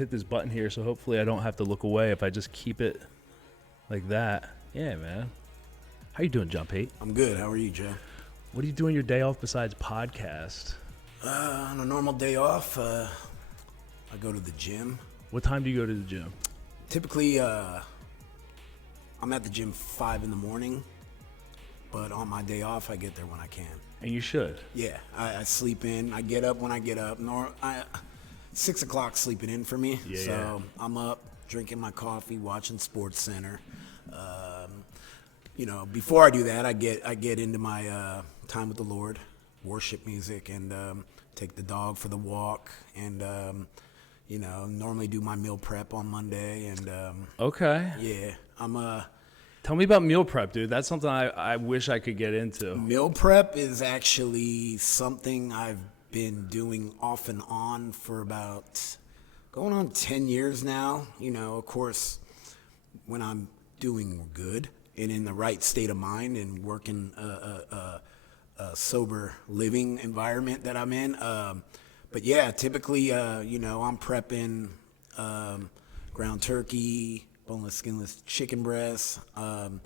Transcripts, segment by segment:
hit this button here, so hopefully I don't have to look away if I just keep it like that. Yeah, man. How you doing, John Pate? I'm good. How are you, Joe? What are you doing your day off besides podcast? On a normal day off, I go to the gym. What time do you go to the gym? Typically, I'm at the gym 5 in the morning, but on my day off, I get there when I can. And you should. Yeah, I sleep in. I get up when I get up. 6 o'clock sleeping in for me. Yeah, so yeah. I'm up, drinking my coffee, watching Sports Center. Before I do that, I get into my time with the Lord, worship music, and take the dog for the walk, and normally do my meal prep on Monday. And Okay. yeah, Tell me about meal prep, dude. That's something I wish I could get into. meal prep is actually something I've been doing off and on for about going on 10 years now. Of course, when I'm doing good and in the right state of mind and working a sober living environment that I'm in. But yeah, typically, I'm prepping ground turkey, boneless, skinless chicken breasts. I'm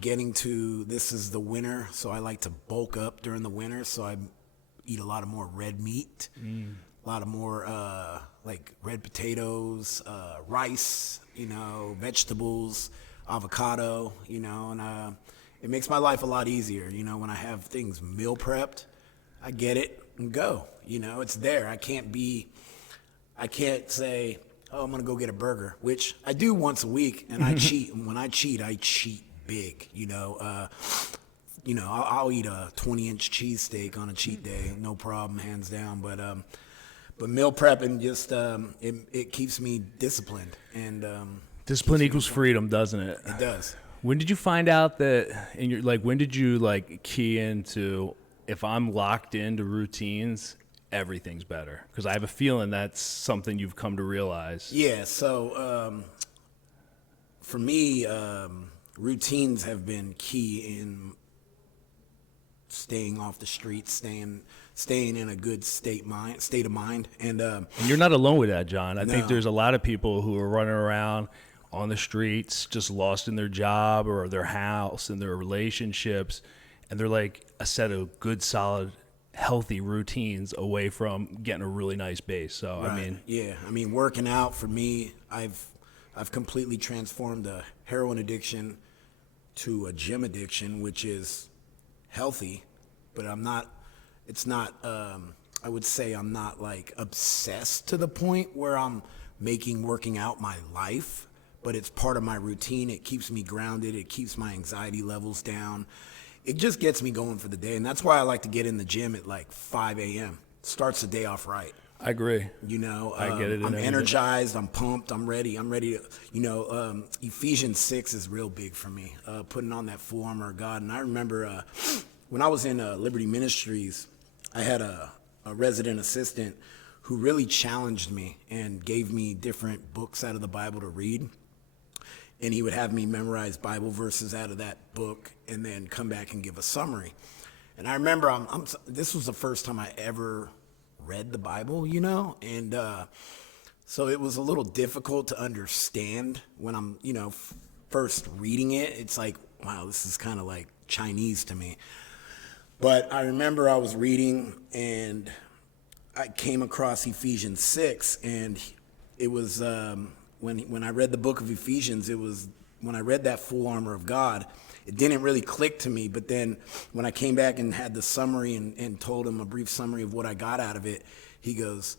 getting to, this is the winter, so I like to bulk up during the winter, so I eat a lot of more red meat, a lot of more like red potatoes, rice, vegetables, avocado, and it makes my life a lot easier, when I have things meal prepped. I get it and go, it's there. I can't say, oh, I'm going to go get a burger, which I do once a week, and I cheat. And when I cheat big, I'll eat a 20-inch cheesesteak on a cheat day, no problem, hands down. But meal prepping just, it keeps me disciplined. And Discipline equals freedom, doesn't it? it does. When did you find out that when did you key into, if I'm locked into routines, everything's better? Because I have a feeling that's something you've come to realize. Yeah, so for me, routines have been key in staying off the streets, staying in a good state of mind. And you're not alone with that, John. I think No. there's a lot of people who are running around on the streets, just lost in their job or their house and their relationships, and they're like a set of good, solid, healthy routines away from getting a really nice base. So right. I mean, working out for me, I've completely transformed a heroin addiction to a gym addiction, which is healthy, but I would say I'm not obsessed to the point where I'm making working out my life, but it's part of my routine. It keeps me grounded. It keeps my anxiety levels down. It just gets me going for the day, and that's why I like to get in the gym at 5 a.m. Starts the day off right. I agree. I get it. I'm energized. I'm pumped. I'm ready. To, Ephesians 6 is real big for me, putting on that full armor of God. And I remember when I was in Liberty Ministries, I had a resident assistant who really challenged me and gave me different books out of the Bible to read. And he would have me memorize Bible verses out of that book and then come back and give a summary. And I remember this was the first time I ever read the Bible, and so it was a little difficult to understand when I'm, first reading it. It's like, wow, this is kind of like Chinese to me. But I remember I was reading and I came across Ephesians 6, and it was when I read the book of Ephesians, it was when I read that full armor of God, it didn't really click to me. But then when I came back and had the summary and told him a brief summary of what I got out of it, he goes,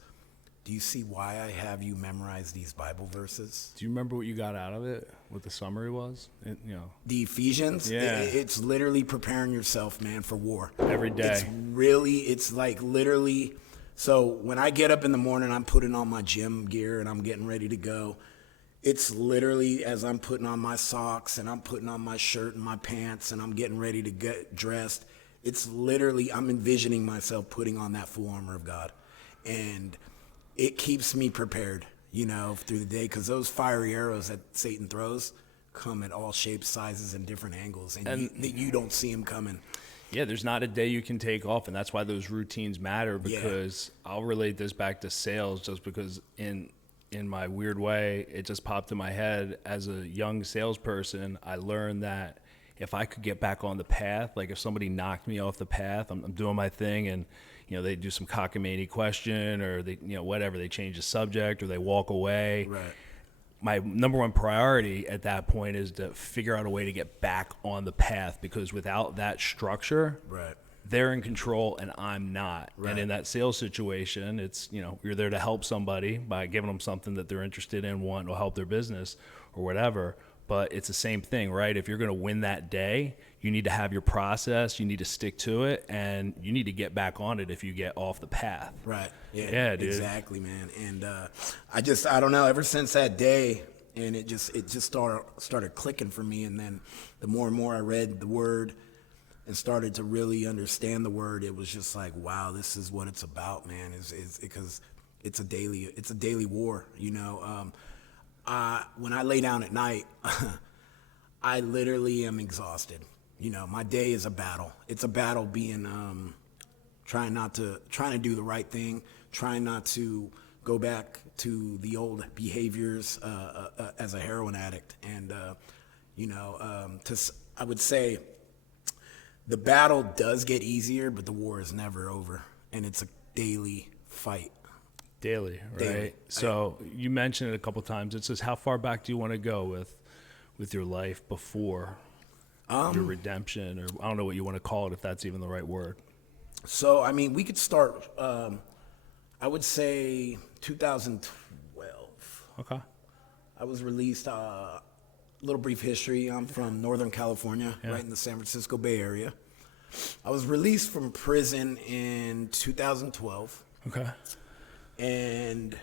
do you see why I have you memorize these Bible verses? Do you remember what you got out of it? What the summary was? The Ephesians? Yeah. It's literally preparing yourself, man, for war. Every day. It's like literally. So when I get up in the morning, I'm putting on my gym gear and I'm getting ready to go. It's literally as I'm putting on my socks and I'm putting on my shirt and my pants and I'm getting ready to get dressed. It's literally, I'm envisioning myself putting on that full armor of God. And it keeps me prepared, through the day, because those fiery arrows that Satan throws come at all shapes, sizes, and different angles. And you don't see them coming. Yeah, there's not a day you can take off, and that's why those routines matter, because I'll relate this back to sales, just because in in my weird way, it just popped in my head. As a young salesperson, I learned that if I could get back on the path, like if somebody knocked me off the path, I'm doing my thing, and they do some cockamamie question, or they whatever, they change the subject, or they walk away. Right. My number one priority at that point is to figure out a way to get back on the path, because without that structure, Right. they're in control and I'm not. Right. And in that sales situation, it's, you're there to help somebody by giving them something that they're interested in, want will help their business or whatever. But it's the same thing, right? If you're going to win that day, you need to have your process, you need to stick to it, and you need to get back on it if you get off the path. Right. Yeah, dude. Exactly, man. And I don't know, ever since that day, and it just started clicking for me. And then the more and more I read the word and started to really understand the word, it was just like, wow, this is what it's about, man. Is because it's a daily war, when I lay down at night, I literally am exhausted. My day is a battle. It's a battle being trying to do the right thing, trying not to go back to the old behaviors as a heroin addict. And I would say the battle does get easier, but the war is never over, and it's a daily fight. Daily, right? Daily. So you mentioned it a couple times. It says, how far back do you want to go with your life before your redemption, or I don't know what you want to call it, if that's even the right word. So, I mean, we could start, I would say 2012. Okay. I was released, little brief history. I'm from Northern California, right in the San Francisco Bay Area. I was released from prison in 2012. Okay. And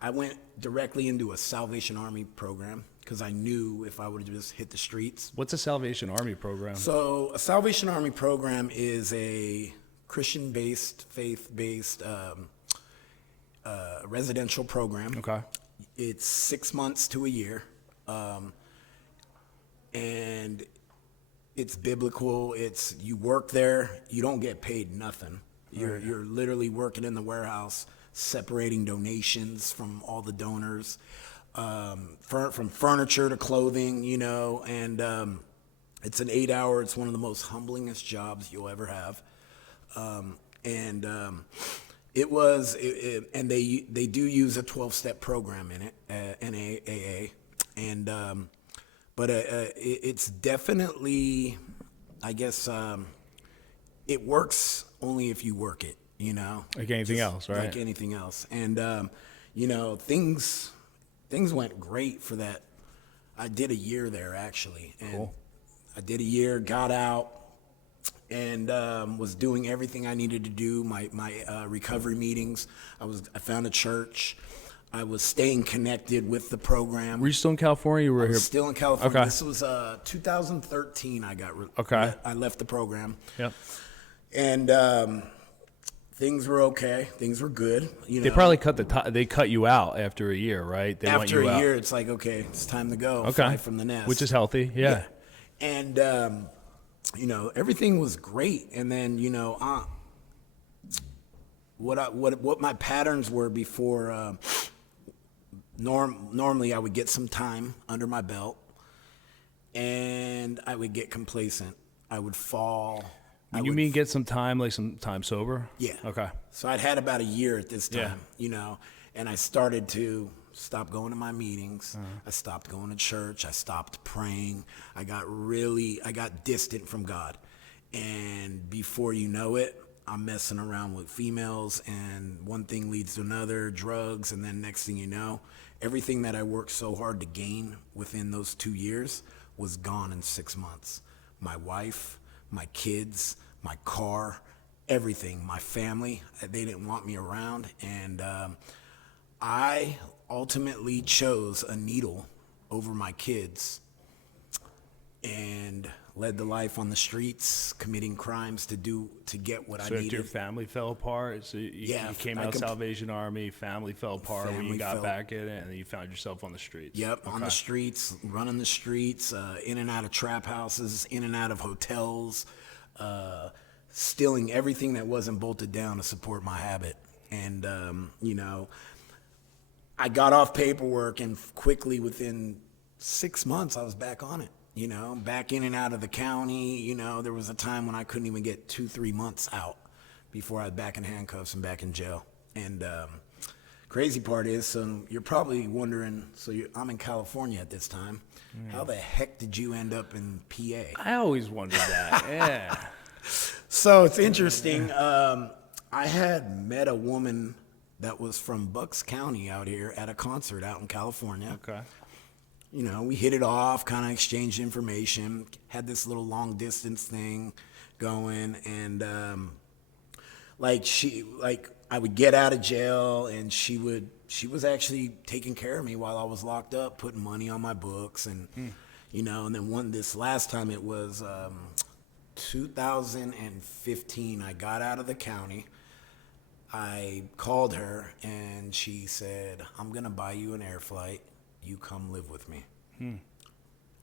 I went directly into a Salvation Army program because I knew if I would have just hit the streets. What's a Salvation Army program? So a Salvation Army program is a Christian-based, faith-based residential program. Okay. It's 6 months to a year. And it's biblical. It's, you work there, you don't get paid nothing. You're literally working in the warehouse, separating donations from all the donors, from furniture to clothing, and it's an 8-hour, it's one of the most humblingest jobs you'll ever have. And they do use a 12-step program in it, NAAA, and but it's definitely, I guess, it works only if you work it, Like anything else, right? Like anything else. And, things went great for that. I did a year there, actually. And Cool. I did a year, got out, and was doing everything I needed to do, my recovery meetings. I found a church. I was staying connected with the program. Were you still in California? You were here? Still in California. Okay. This was 2013 Okay. I left the program. Yep. And things were okay. Things were good. They probably they cut you out after a year, right? They want after you a out. year, it's like, okay, it's time to go. Okay. Fly from the nest. Which is healthy, yeah. And everything was great. And then what my patterns were before. Normally, I would get some time under my belt, and I would get complacent. I would fall. You mean get some time, like some time sober? Yeah. Okay. So I'd had about a year at this time, and I started to stop going to my meetings. I stopped going to church. I stopped praying. I got distant from God. And before you know it, I'm messing around with females, and one thing leads to another, drugs, and then next thing you know, everything that I worked so hard to gain within those 2 years was gone in 6 months. My wife, my kids, my car, everything, my family, they didn't want me around. And I ultimately chose a needle over my kids and led the life on the streets, committing crimes to get what I needed. So your family fell apart, so you came out of Salvation Army, family fell apart when you got back in it, and then you found yourself on the streets. Yep, on the streets, running the streets, in and out of trap houses, in and out of hotels, stealing everything that wasn't bolted down to support my habit. And, I got off paperwork, and quickly within 6 months, I was back on it. Back in and out of the county. There was a time when I couldn't even get 2-3 months out before I was back in handcuffs and back in jail. And crazy part is, so you're probably wondering, I'm in California at this time. How the heck did you end up in PA? I always wondered that. Yeah. So it's interesting. I had met a woman that was from Bucks County out here at a concert out in California. Okay. We hit it off, kind of exchanged information, had this little long distance thing going, and I would get out of jail, and she was actually taking care of me while I was locked up, putting money on my books, and and then this last time, it was 2015. I got out of the county. I called her, and she said, "I'm gonna buy you an air flight. You come live with me."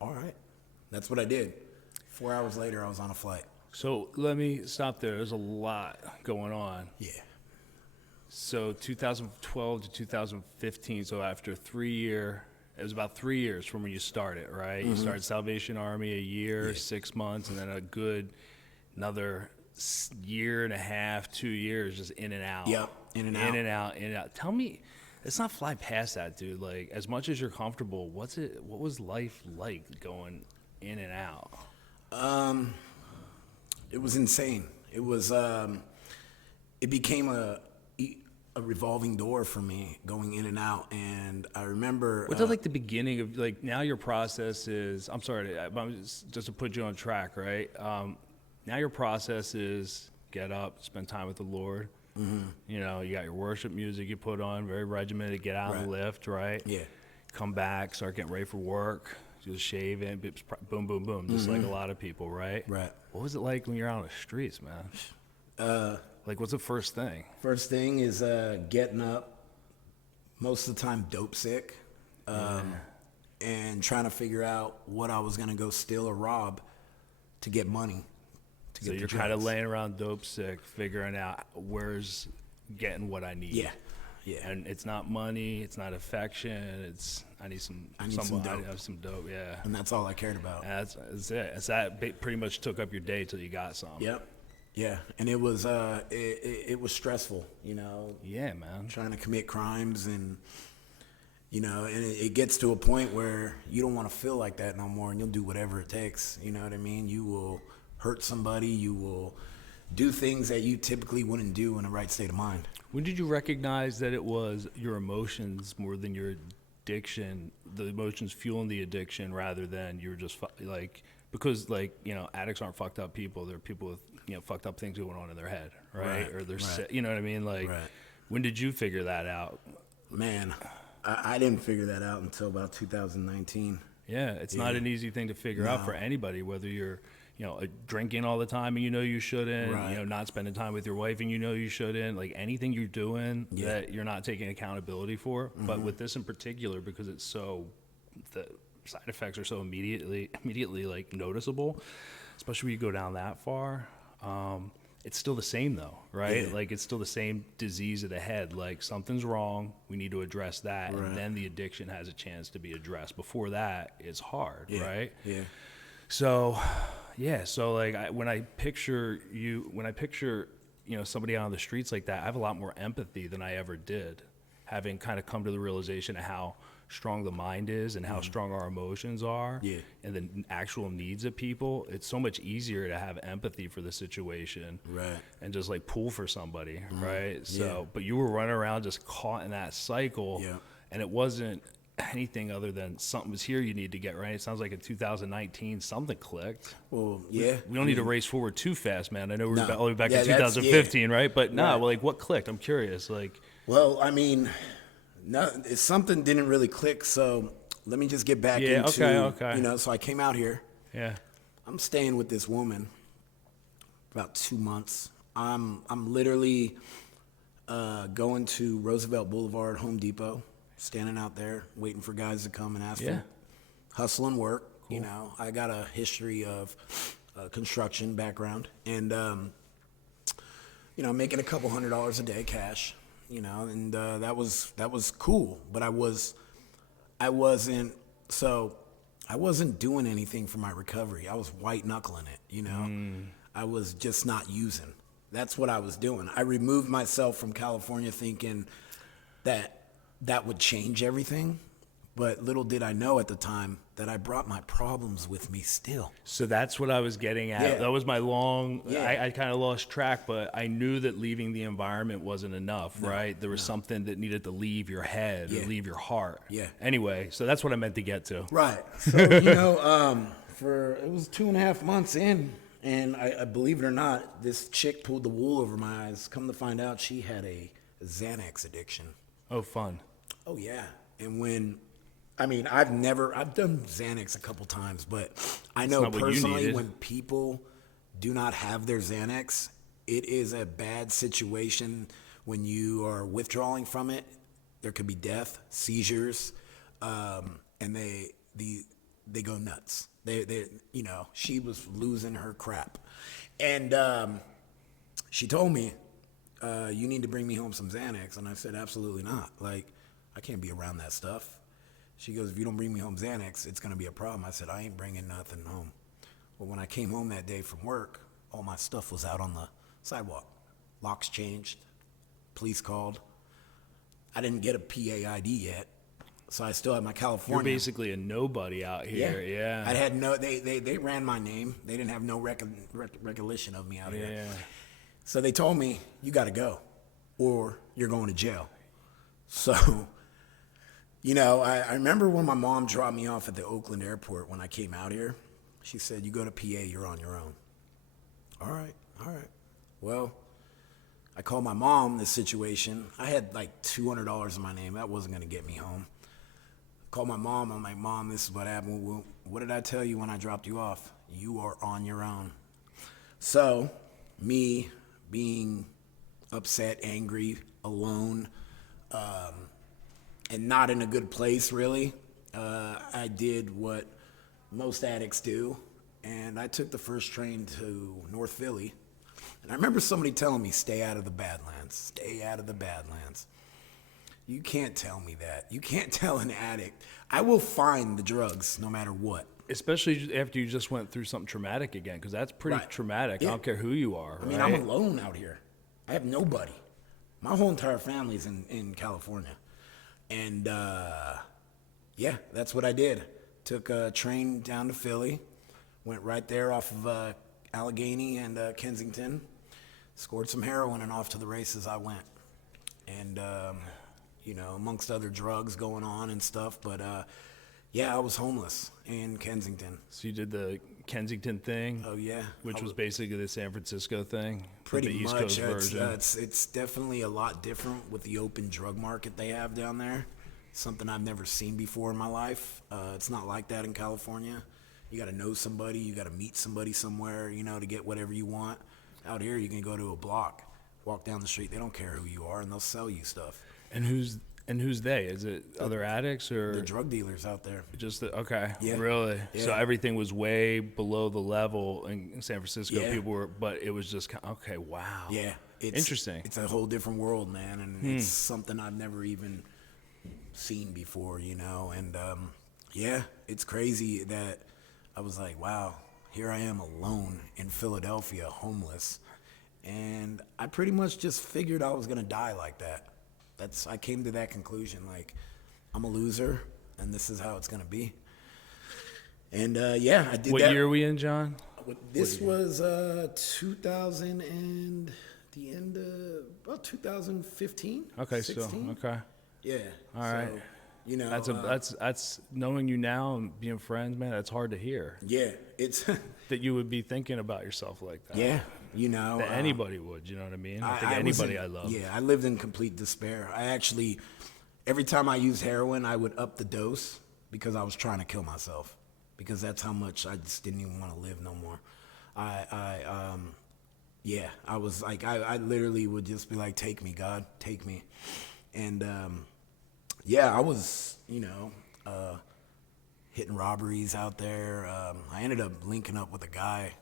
All right. That's what I did. 4 hours later, I was on a flight. So let me stop there. There's a lot going on. Yeah. So 2012 to 2015, so after it was about 3 years from when you started, right? You started Salvation Army a year, 6 months, and then another year and a half, 2 years, just in and out. Yep, in and out. Tell me, let's not fly past that, dude. Like, as much as you're comfortable, what was life like going in and out? It was insane. It was, it became a revolving door for me, going in and out. And I remember... What's like the beginning of, like, now your process is... I'm sorry, just to put you on track, right? Now your process is get up, spend time with the Lord. You got your worship music you put on, very regimented, get out and lift, right? Yeah. Come back, start getting ready for work, just shaving, boom, boom, boom, just like a lot of people, right? Right. What was it like when you're out on the streets, man? Like, what's the first thing? First thing is getting up, most of the time dope sick, and trying to figure out what I was going to go steal or rob to get money. So you're kind of laying around dope sick, figuring out where's getting what I need. Yeah, yeah. And it's not money, it's not affection. I need some dope. I have some dope, yeah. And that's all I cared about. That's it. That pretty much took up your day till you got some. Yep. Yeah, and it was stressful, Yeah, man. Trying to commit crimes, and and it gets to a point where you don't want to feel like that no more, and you'll do whatever it takes. You know what I mean? You will hurt somebody. You will do things that you typically wouldn't do in the right state of mind. When did you recognize that it was your emotions more than your addiction, the emotions fueling the addiction, rather than you were just because addicts aren't fucked up people. They're people with fucked up things going on in their head, right? Or they're sick, you know what I mean? Like, when did you figure that out? Man, I didn't figure that out until about 2019. Yeah, it's not an easy thing to figure out for anybody, whether you're drinking all the time and you shouldn't, not spending time with your wife and you shouldn't, like anything you're doing that you're not taking accountability for. But with this in particular, because it's the side effects are so immediately like noticeable, especially when you go down that far. It's still the same though, right? Like, it's still the same disease of the head. Like, something's wrong, we need to address that, and then the addiction has a chance to be addressed. Before that, it's hard, right? Yeah. So like, when I picture somebody out on the streets like that, I have a lot more empathy than I ever did, having kind of come to the realization of how strong the mind is and how strong our emotions are, and the actual needs of people. It's so much easier to have empathy for the situation, and just like pull for somebody, right? So, but you were running around just caught in that cycle, and it wasn't anything other than something was here you need to get right. It sounds like in 2019 something clicked. Well, we don't need to race forward too fast, man. I know we're all the way back in 2015, right? But like, what clicked? I'm curious. Like, well, I mean, no, something didn't really click. So let me just get back into, okay. So I came out here. Yeah. I'm staying with this woman for about 2 months. I'm literally going to Roosevelt Boulevard, Home Depot, standing out there waiting for guys to come and ask for hustle and work. Cool. I got a history of construction background, and I'm making a couple $100s a day cash. you know, and that was cool. But I wasn't doing anything for my recovery. I was white knuckling it, you know. I was just not using. That's what I was doing. I removed myself from California thinking that would change everything. But little did I know at the time that I brought my problems with me still. So that's what I was getting at. Yeah. That was my long, Yeah. I kind of lost track, but I knew that leaving the environment wasn't enough, right? There was something that needed to leave your head or leave your heart. Yeah. Anyway, so that's what I meant to get to. Right. So, you know, it was 2.5 months in, and I believe it or not, this chick pulled the wool over my eyes. Come to find out, she had a Xanax addiction. Oh, fun. Oh, yeah. And I've done Xanax a couple times, but I know not what you personally needed. when people do not have their Xanax, it is a bad situation when you are withdrawing from it. There could be death, seizures, and they go nuts. They you know, she was losing her crap. And she told me, you need to bring me home some Xanax. And I said, absolutely not. Like, I can't be around that stuff. She goes, if you don't bring me home Xanax, it's going to be a problem. I said, I ain't bringing nothing home. Well, when I came home that day from work, all my stuff was out on the sidewalk. Locks changed. Police called. I didn't get a PAID yet, so I still had my California. You're basically a nobody out here. Yeah. I had no, they ran my name. They didn't have no recollection of me out here. Yeah. So they told me, you got to go, or you're going to jail. So, you know, I remember when my mom dropped me off at the Oakland airport when I came out here. She said, you go to PA, you're on your own. All right. Well, I called my mom this situation. I had like $200 in my name. That wasn't going to get me home. Called my mom. I'm like, Mom, this is what happened. Well, what did I tell you when I dropped you off? You are on your own. So, me being upset, angry, alone, and not in a good place, really, I did what most addicts do, and I took the first train to North Philly. And I remember somebody telling me, stay out of the Badlands. Stay out of the Badlands. You can't tell me that. You can't tell an addict. I will find the drugs no matter what. Especially after you just went through something traumatic again, because that's pretty Right. traumatic. Yeah. I don't care who you are. I mean, right? I'm alone out here. I have nobody. My whole entire family's in California. And, yeah, that's what I did. Took a train down to Philly, went right there off of Allegheny and Kensington, scored some heroin, and off to the races I went. And, you know, amongst other drugs going on and stuff. But, yeah, I was homeless in Kensington. So you did the Kensington thing? Oh, yeah. Which was basically the San Francisco thing? Pretty the East much. Coast version. It's definitely a lot different with the open drug market they have down there. Something I've never seen before in my life. It's not like that in California. You got to know somebody. You got to meet somebody somewhere, you know, to get whatever you want. Out here, you can go to a block, walk down the street. They don't care who you are, and they'll sell you stuff. And who's they? Is it other addicts or The drug dealers out there. just okay? Yeah. Really? Yeah. So everything was way below the level in San Francisco. Yeah. People were, but it was just okay. Wow. Yeah. It's Interesting. It's a whole different world, man, and it's something I've never even seen before, you know. And yeah, it's crazy that I was like, wow, here I am alone in Philadelphia, homeless, and I pretty much just figured I was gonna die like that. I came to that conclusion, like, I'm a loser, and this is how it's gonna be. And yeah, I did What that. year are we in, John? This was 2000 and the end of about 2015. Okay, 16? so okay. Yeah. All right. You know, That's knowing you now and being friends, man. That's hard to hear yeah, it's that you would be thinking about yourself like that. yeah, you know, That anybody would. You know what I mean? I think was anybody in- I love. Yeah, I lived in complete despair. I actually, every time I used heroin, I would up the dose because I was trying to kill myself, because that's how much I just didn't even want to live no more. Yeah, I was like, I literally would just be like, take me, God, take me. And yeah, I was, you know, hitting robberies out there. I ended up linking up with a guy,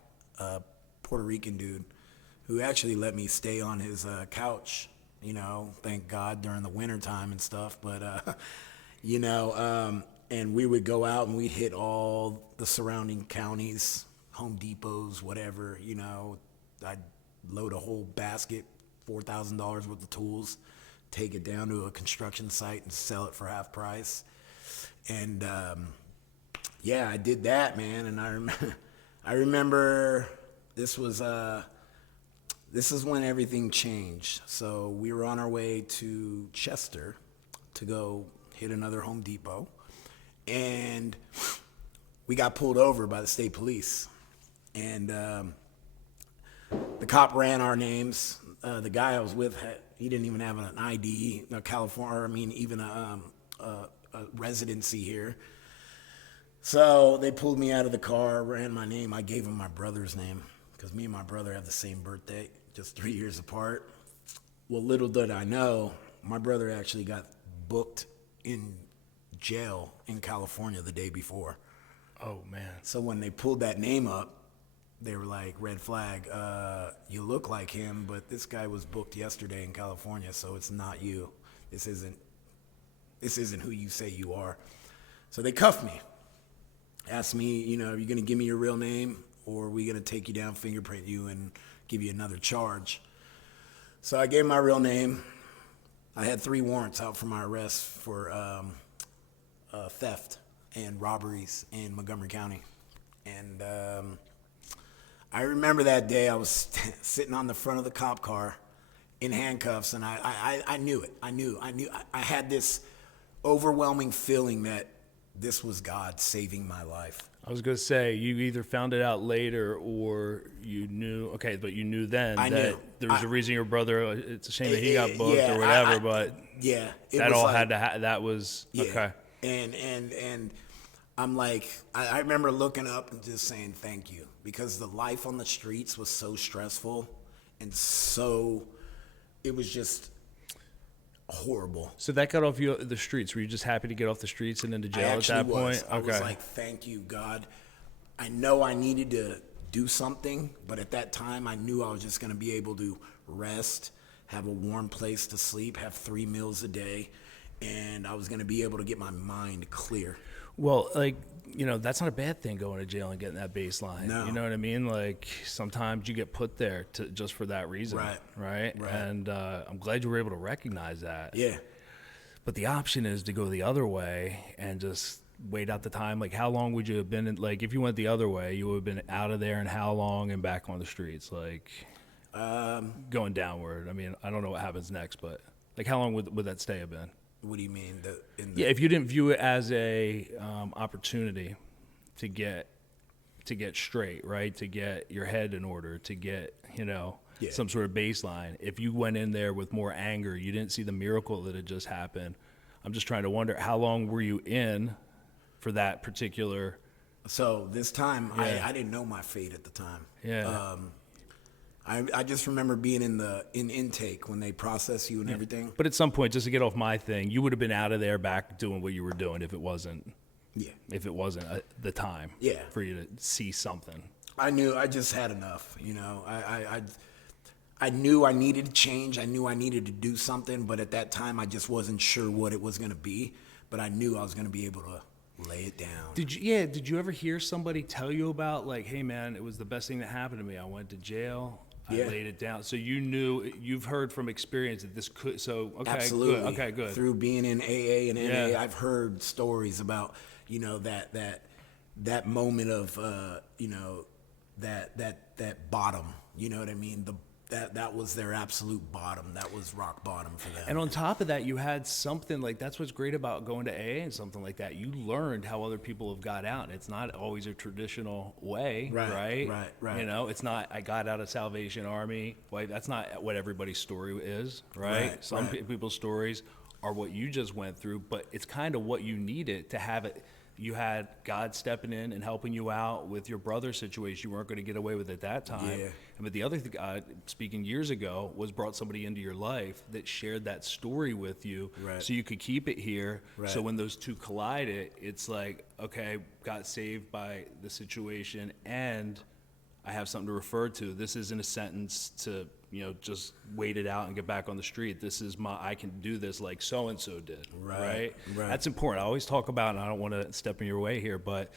Puerto Rican dude, who actually let me stay on his couch thank God during the winter time and stuff. But, and we would go out and we'd hit all the surrounding counties, Home Depots, whatever, I'd load a whole basket, $4,000 worth of tools, take it down to a construction site and sell it for half price. And, yeah, I did that, man. And I remember this is when everything changed. So we were on our way to Chester to go hit another Home Depot, and we got pulled over by the state police. And the cop ran our names. The guy I was with, he didn't even have an ID, even a residency here. So they pulled me out of the car, ran my name. I gave him my brother's name because me and my brother have the same birthday, just 3 years apart. Well, little did I know, my brother actually got booked in jail in California the day before. Oh, man. So when they pulled that name up, they were like, red flag, you look like him, but this guy was booked yesterday in California, so it's not you. This isn't who you say you are. So they cuffed me. Asked me, are you going to give me your real name, or are we going to take you down, fingerprint you, and give you another charge? So I gave my real name. I had 3 warrants out for my arrest for theft and robberies in Montgomery County. And I remember that day I was sitting on the front of the cop car in handcuffs, and I knew it. I had this overwhelming feeling that this was God saving my life. I was going to say, you either found it out later or you knew, but you knew then that there was a reason your brother, it's a shame that he got booked or whatever, but that all had to that was, okay. And I'm like, I remember looking up and just saying thank you, because the life on the streets was so stressful and it was just horrible. So that got off you the streets. Were you just happy to get off the streets and into jail at that point? I was like, thank you, God. I know I needed to do something, but at that time I knew I was just going to be able to rest, have a warm place to sleep, have 3 meals a day, and I was going to be able to get my mind clear. Well, that's not a bad thing, going to jail and getting that baseline. No. You know what I mean? Like, sometimes you get put there just for that reason. Right. And I'm glad you were able to recognize that. Yeah. But the option is to go the other way and just wait out the time. Like, how long would you have been if you went the other way, you would have been out of there, and how long and back on the streets? Like, going downward. I mean, I don't know what happens next, but how long would that stay have been? What do you mean? If you didn't view it as a opportunity to get straight, right? To get your head in order, to get, some sort of baseline. If you went in there with more anger, you didn't see the miracle that had just happened. I'm just trying to wonder, how long were you in for that particular? So this time, I didn't know my fate at the time. Yeah. I just remember being in intake when they process you and everything. But at some point, just to get off my thing, you would have been out of there back doing what you were doing if it wasn't. Yeah. If it wasn't the time. Yeah. For you to see something. I knew I just had enough. I knew I needed to change. I knew I needed to do something, but at that time, I just wasn't sure what it was going to be. But I knew I was going to be able to lay it down. Did you ever hear somebody tell you about, like, hey man, it was the best thing that happened to me. I went to jail. I laid it down. So you've heard from experience that this could, okay, absolutely. Good. Okay, good. Through being in AA and NA, I've heard stories about, that moment of, that bottom, you know what I mean? That was their absolute bottom. That was rock bottom for them. And on top of that, you had something that's what's great about going to AA and something like that. You learned how other people have got out. It's not always a traditional way, right? Right. It's not, I got out of Salvation Army. Like, that's not what everybody's story is, right? Some people's stories are what you just went through, but it's kind of what you needed to have it. You had God stepping in and helping you out with your brother's situation. You weren't going to get away with it at that time. Yeah. But the other thing, God, speaking years ago, was brought somebody into your life that shared that story with you, so you could keep it here. So when those two collided, it's like, okay, got saved by the situation, and I have something to refer to. This isn't a sentence to, just wait it out and get back on the street. This is I can do this like so-and-so did, right? That's important. I always talk about, and I don't want to step in your way here, but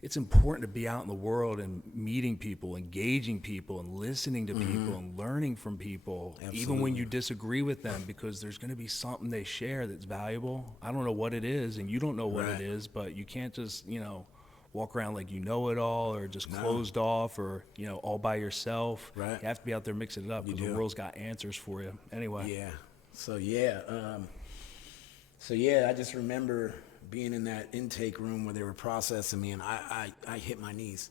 it's important to be out in the world and meeting people, engaging people, and listening to people and learning from people, even when you disagree with them, because there's going to be something they share that's valuable. I don't know what it is, and you don't know what it is, but you can't just, walk around like you know it all, or just closed off, or, all by yourself. Right. You have to be out there mixing it up, because the world's got answers for you. Anyway. Yeah. So I just remember being in that intake room where they were processing me, and I hit my knees,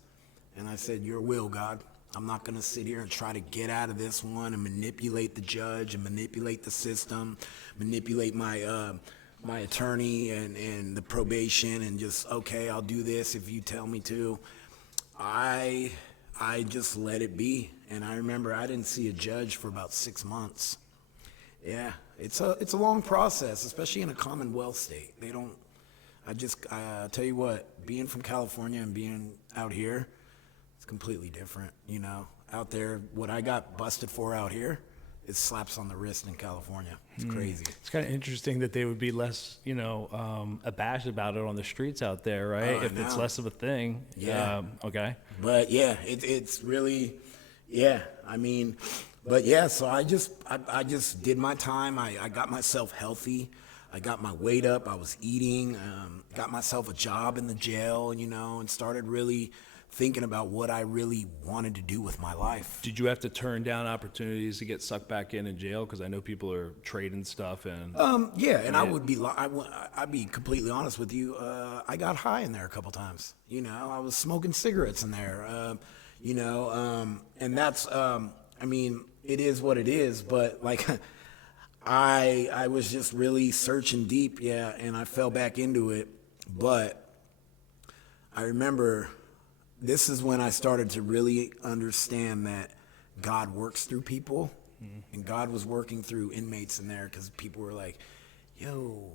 and I said, "Your will, God. I'm not going to sit here and try to get out of this one and manipulate the judge and manipulate the system, manipulate my my attorney and the probation, and just, okay, I'll do this if you tell me to." I just let it be, and I remember I didn't see a judge for about 6 months. Yeah, it's a long process, especially in a Commonwealth state. They don't. I tell you what, being from California and being out here, it's completely different. Out there, what I got busted for out here is slaps on the wrist in California. It's crazy. It's kind of interesting that they would be less, abashed about it on the streets out there, right? If it's less of a thing. Yeah. Okay. But yeah, it's really, yeah. I mean, but yeah. So I just did my time. I got myself healthy. I got my weight up. I was eating. Got myself a job in the jail, and started really thinking about what I really wanted to do with my life. Did you have to turn down opportunities to get sucked back in jail? Because I know people are trading stuff and. Yeah, and I'd be completely honest with you. I got high in there a couple times. I was smoking cigarettes in there. And that's. I mean, it is what it is. But like, I was just really searching deep. Yeah, and I fell back into it. But I remember. This is when I started to really understand that God works through people, and God was working through inmates in there, because people were like, "Yo,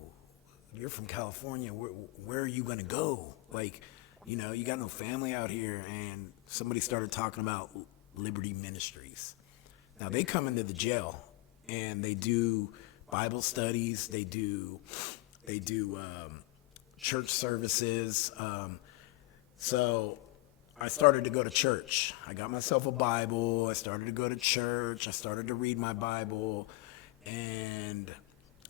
you're from California. Where are you gonna go? Like, you got no family out here." And somebody started talking about Liberty Ministries. Now they come into the jail and they do Bible studies. They do church services. So I started to go to church. I got myself a Bible. I started to go to church. I started to read my Bible. And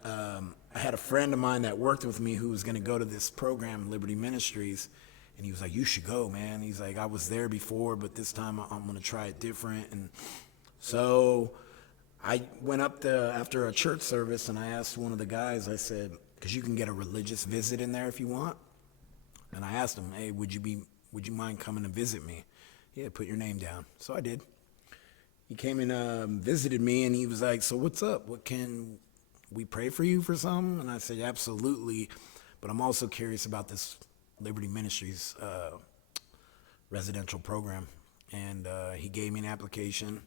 I had a friend of mine that worked with me who was going to go to this program, Liberty Ministries. And he was like, "You should go, man." He's like, "I was there before, but this time I'm going to try it different." And so I went up after a church service, and I asked one of the guys, I said, because you can get a religious visit in there if you want. And I asked him, "Hey, would you mind coming to visit me?" "Yeah, put your name down." So I did. He came and visited me, and he was like, "So what's up? What can we pray for you for something?" And I said, "Absolutely, but I'm also curious about this Liberty Ministries residential program." And he gave me an application.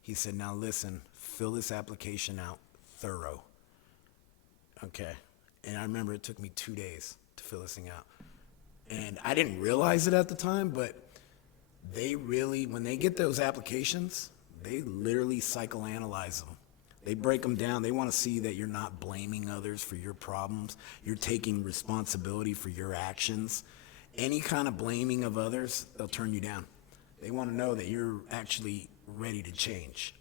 He said, "Now listen, fill this application out thorough." Okay. And I remember it took me 2 days to fill this thing out. And I didn't realize it at the time, but they really, when they get those applications, they literally psychoanalyze them. They break them down. They want to see that you're not blaming others for your problems. You're taking responsibility for your actions. Any kind of blaming of others, they'll turn you down. They want to know that you're actually ready to change.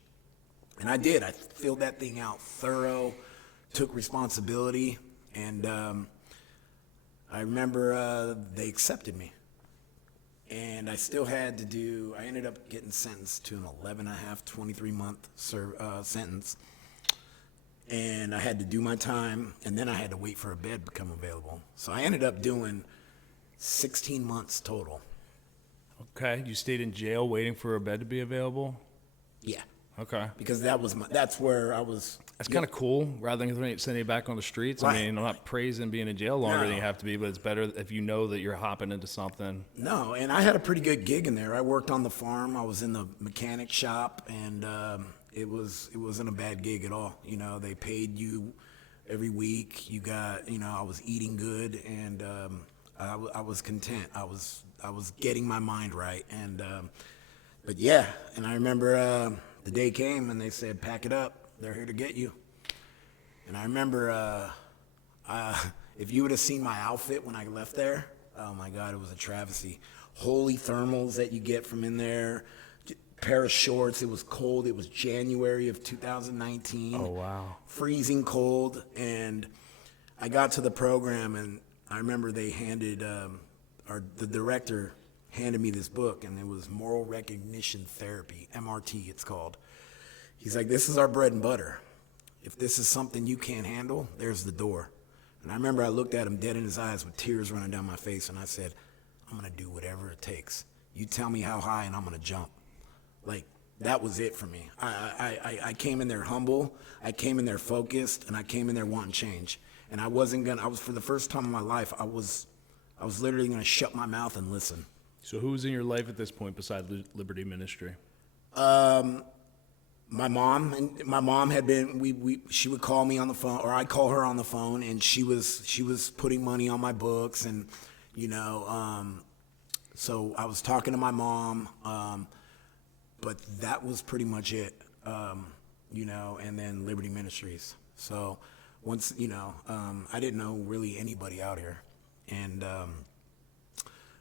And I did. I filled that thing out thorough, took responsibility, and I remember they accepted me. And I still had to I ended up getting sentenced to an 11 and a half, 23-month sentence. And I had to do my time, and then I had to wait for a bed to become available. So I ended up doing 16 months total. Okay, you stayed in jail waiting for a bed to be available? Yeah. Okay. Because that's where I was. That's kind of cool, rather than sending you back on the streets. Right. I mean, I'm not praising being in jail longer No. than you have to be, but it's better if you know that you're hopping into something. No, and I had a pretty good gig in there. I worked on the farm. I was in the mechanic shop, and it wasn't a bad gig at all. They paid you every week. You got, I was eating good, and I was content. I was getting my mind right, and But yeah, and I remember the day came and they said, pack it up. They're here to get you. And I remember if you would have seen my outfit when I left there, oh my God, it was a travesty. Holy thermals that you get from in there, pair of shorts. It was cold. It was January of 2019. Oh, wow. Freezing cold. And I got to the program, and I remember they handed, the director handed me this book, and it was Moral Recognition Therapy, MRT it's called. He's like, this is our bread and butter. If this is something you can't handle, there's the door. And I remember I looked at him dead in his eyes with tears running down my face, and I said, I'm going to do whatever it takes. You tell me how high, and I'm going to jump. Like, that was it for me. I came in there humble, I came in there focused, and I came in there wanting change. And I was, for the first time in my life, I was literally going to shut my mouth and listen. So who's in your life at this point besides Liberty Ministry? My mom had been, she would call me on the phone, or I'd call her on the phone, and she was putting money on my books, and, so I was talking to my mom, but that was pretty much it, and then Liberty Ministries. So once, I didn't know really anybody out here. And,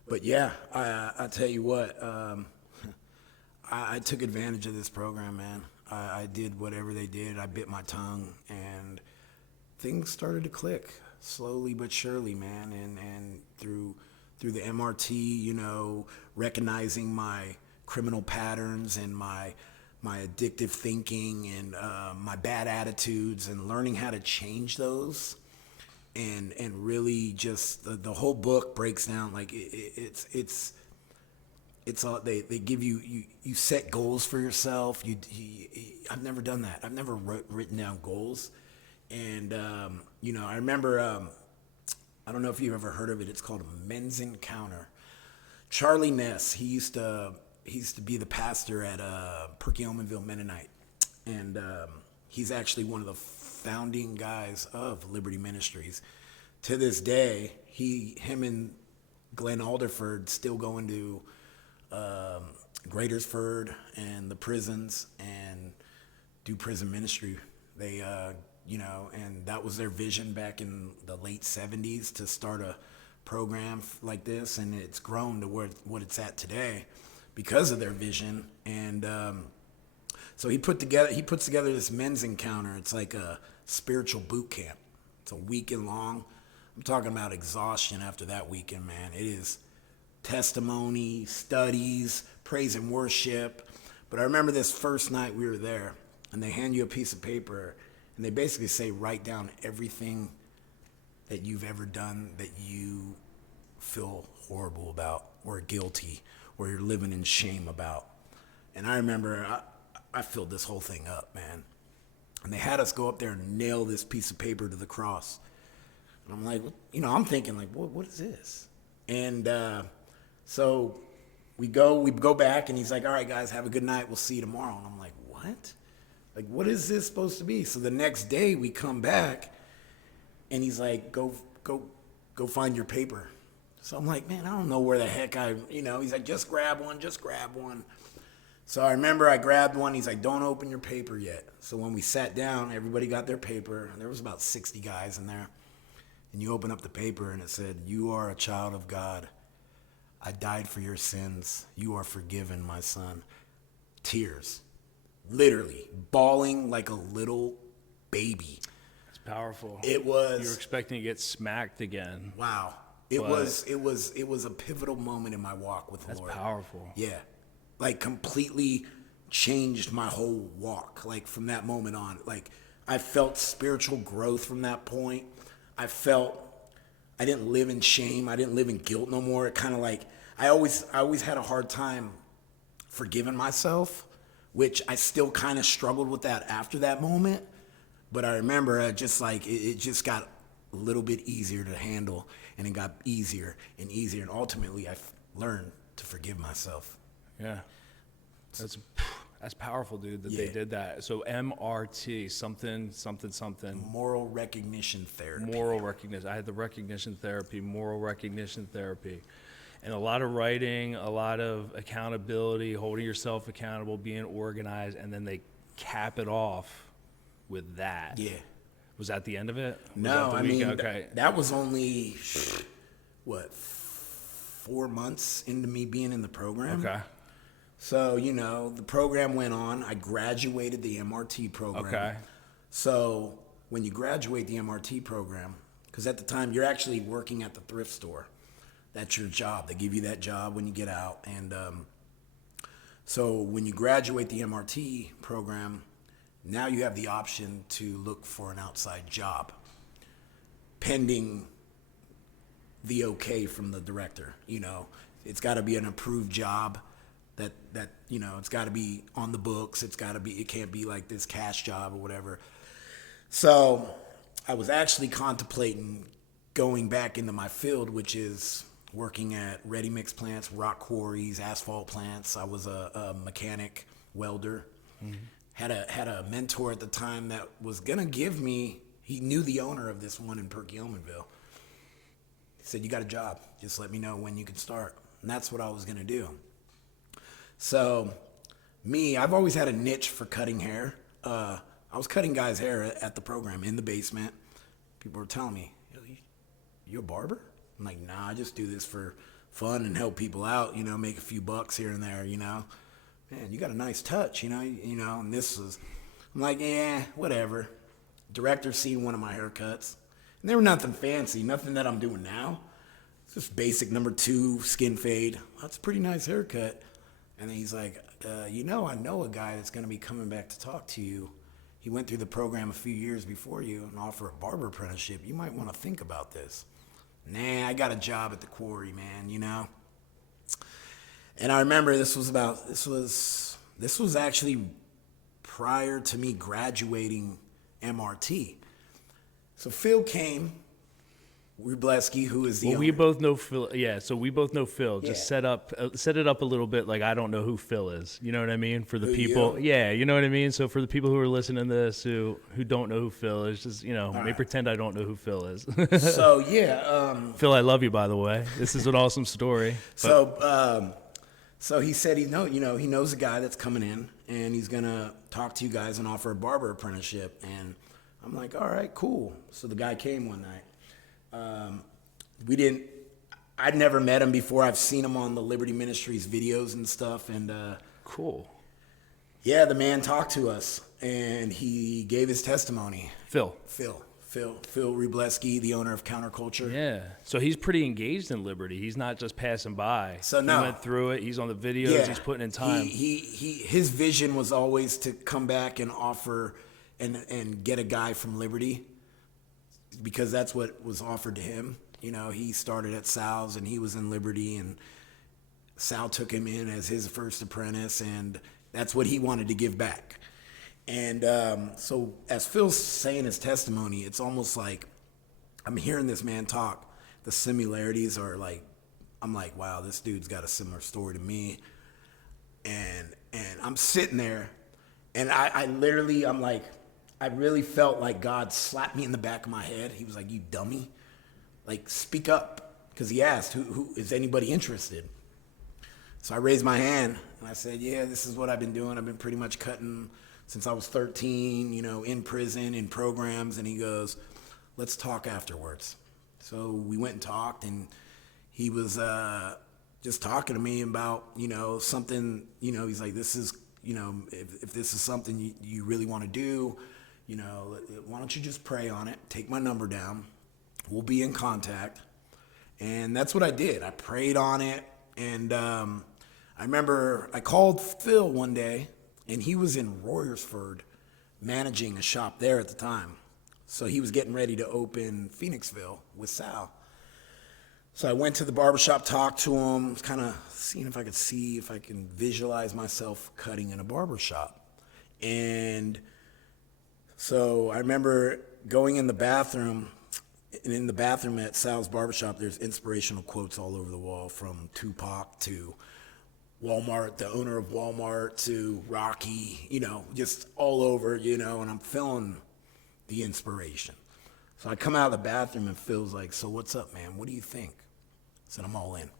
but yeah, I tell you what, I took advantage of this program, man. I did whatever they did. I bit my tongue, and things started to click slowly but surely, man. And through the MRT, recognizing my criminal patterns and my addictive thinking and my bad attitudes, and learning how to change those. And really just the whole book breaks down like it's all they give you set goals for yourself. I've never done that. I've never written down goals. And I remember I don't know if you've ever heard of it. It's called a men's encounter. Charlie Ness, he used to be the pastor at Perkiomenville Mennonite, and he's actually one of the founding guys of Liberty Ministries. To this day, him and Glenn Alderford still go into Greatersford and the prisons and do prison ministry. They, and that was their vision back in the late 70s to start a program like this, and it's grown to what it's at today because of their vision. And so he puts together this men's encounter. It's like a spiritual boot camp. It's a weekend long. I'm talking about exhaustion after that weekend, man. It is testimony, studies, praise and worship. But I remember this first night we were there, and they hand you a piece of paper, and they basically say, write down everything that you've ever done that you feel horrible about, or guilty, or you're living in shame about. And I remember I filled this whole thing up, man. And they had us go up there and nail this piece of paper to the cross. And I'm like, I'm thinking like, what is this? And so we go back, and he's like, all right, guys, have a good night. We'll see you tomorrow. And I'm like, what? Like, what is this supposed to be? So the next day we come back, and he's like, go find your paper. So I'm like, man, I don't know where the heck he's like, just grab one. So I remember I grabbed one. He's like, don't open your paper yet. So when we sat down, everybody got their paper. There was about 60 guys in there. And you open up the paper, and it said, you are a child of God. I died for your sins. You are forgiven, my son. Tears. Literally. Bawling like a little baby. It's powerful. It was. You were expecting to get smacked again. Wow. It was a pivotal moment in my walk with the Lord. That's powerful. Yeah. Like, completely changed my whole walk. Like, from that moment on. Like, I felt spiritual growth from that point. I didn't live in shame. I didn't live in guilt no more. It kind of like, I always had a hard time forgiving myself, which I still kind of struggled with that after that moment. But I remember it just got a little bit easier to handle, and it got easier and easier. And ultimately I learned to forgive myself. Yeah. That's powerful, dude, that they did that. So MRT, something. Moral recognition therapy. Moral recognition. I had the recognition therapy, moral recognition therapy. And a lot of writing, a lot of accountability, holding yourself accountable, being organized, and then they cap it off with that. Yeah. Was that the end of it? Was No, that the I week? mean, Okay. that was only, what, 4 months into me being in the program. Okay. So, you know, the program went on. I graduated the MRT program. Okay. So when you graduate the MRT program, because at the time you're actually working at the thrift store. That's your job. They give you that job when you get out. And so when you graduate the MRT program, now you have the option to look for an outside job, pending the okay from the director. You know, it's got to be an approved job. That you know, it's got to be on the books. It can't be like this cash job or whatever. So I was actually contemplating going back into my field, which is working at ready mix plants, rock quarries, asphalt plants. I was a mechanic welder. Mm-hmm. Had a mentor at the time that was gonna give me. He knew the owner of this one in Perkiomenville. He said, "You got a job. Just let me know when you can start." And that's what I was gonna do. So, I've always had a niche for cutting hair. I was cutting guys' hair at the program in the basement. People were telling me, "You a barber?" I'm like, "Nah, I just do this for fun and help people out, you know, make a few bucks here and there, you know. Man, you got a nice touch, you know, and I'm like, yeah, whatever." Director seen one of my haircuts, and they were nothing fancy, nothing that I'm doing now. It's just basic number 2 skin fade. That's a pretty nice haircut. And then he's like, I know a guy that's going to be coming back to talk to you. He went through the program a few years before you and offered a barber apprenticeship. You might want to think about this. Nah, I got a job at the quarry, man, you know. And I remember this was actually prior to me graduating MRT. So Phil came, Rybleski, who is the owner. We both know Phil. Yeah, so we both know Phil. Yeah. Just set it up a little bit. Like, I don't know who Phil is. You know what I mean? For the Who, people, you? yeah, you know what I mean. So for the people who are listening to this who don't know who Phil is, just right. pretend I don't know who Phil is. So yeah, Phil, I love you, by the way. This is an awesome story. So he said he knows a guy that's coming in and he's gonna talk to you guys and offer a barber apprenticeship. And I'm like, all right, cool. So the guy came one night. I'd never met him before. I've seen him on the Liberty Ministries videos and stuff. And cool. Yeah, the man talked to us and he gave his testimony. Phil Rybleski, the owner of Counterculture. Yeah. So he's pretty engaged in Liberty. He's not just passing by. So no. He went through it. He's on the videos. Yeah. He's putting in time. His vision was always to come back and offer and get a guy from Liberty, because that's what was offered to him. You know, he started at Sal's and he was in Liberty, and Sal took him in as his first apprentice, and that's what he wanted to give back. And so as Phil's saying his testimony, it's almost like I'm hearing this man talk. The similarities are like, I'm like, wow, this dude's got a similar story to me. And I'm sitting there, and I'm like, I really felt like God slapped me in the back of my head. He was like, "You dummy. Like, speak up." Because he asked, who is anybody interested? So I raised my hand, and I said, "Yeah, this is what I've been doing. I've been pretty much cutting since I was 13, you know, in prison, in programs." And he goes, "Let's talk afterwards." So we went and talked, and he was just talking to me about, you know, something, you know, he's like, "This is, you know, if this is something you really want to do, you know, why don't you just pray on it? Take my number down. We'll be in contact." And that's what I did. I prayed on it. And I remember I called Phil one day, and he was in Royersford managing a shop there at the time. So he was getting ready to open Phoenixville with Sal. So I went to the barbershop, talked to him, kind of seeing if I can visualize myself cutting in a barbershop. And so I remember going in the bathroom, and in the bathroom at Sal's barbershop, there's inspirational quotes all over the wall, from Tupac to Walmart, the owner of Walmart, to Rocky, you know, just all over, you know, and I'm feeling the inspiration. So I come out of the bathroom and Phil's like, "So what's up, man? What do you think?" I said, "I'm all in."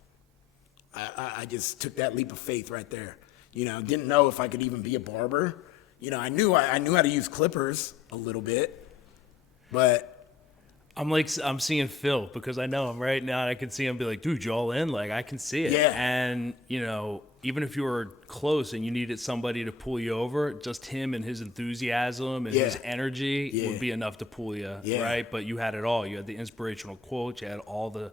I just took that leap of faith right there. Didn't know if I could even be a barber. I knew how to use clippers a little bit, but I'm seeing Phil because I know him right now, and I can see him be like, dude, you all in? Like, I can see it. Yeah. And, even if you were close and you needed somebody to pull you over, just him and his enthusiasm and his energy would be enough to pull you, right? But you had it all. You had the inspirational quotes. You had all the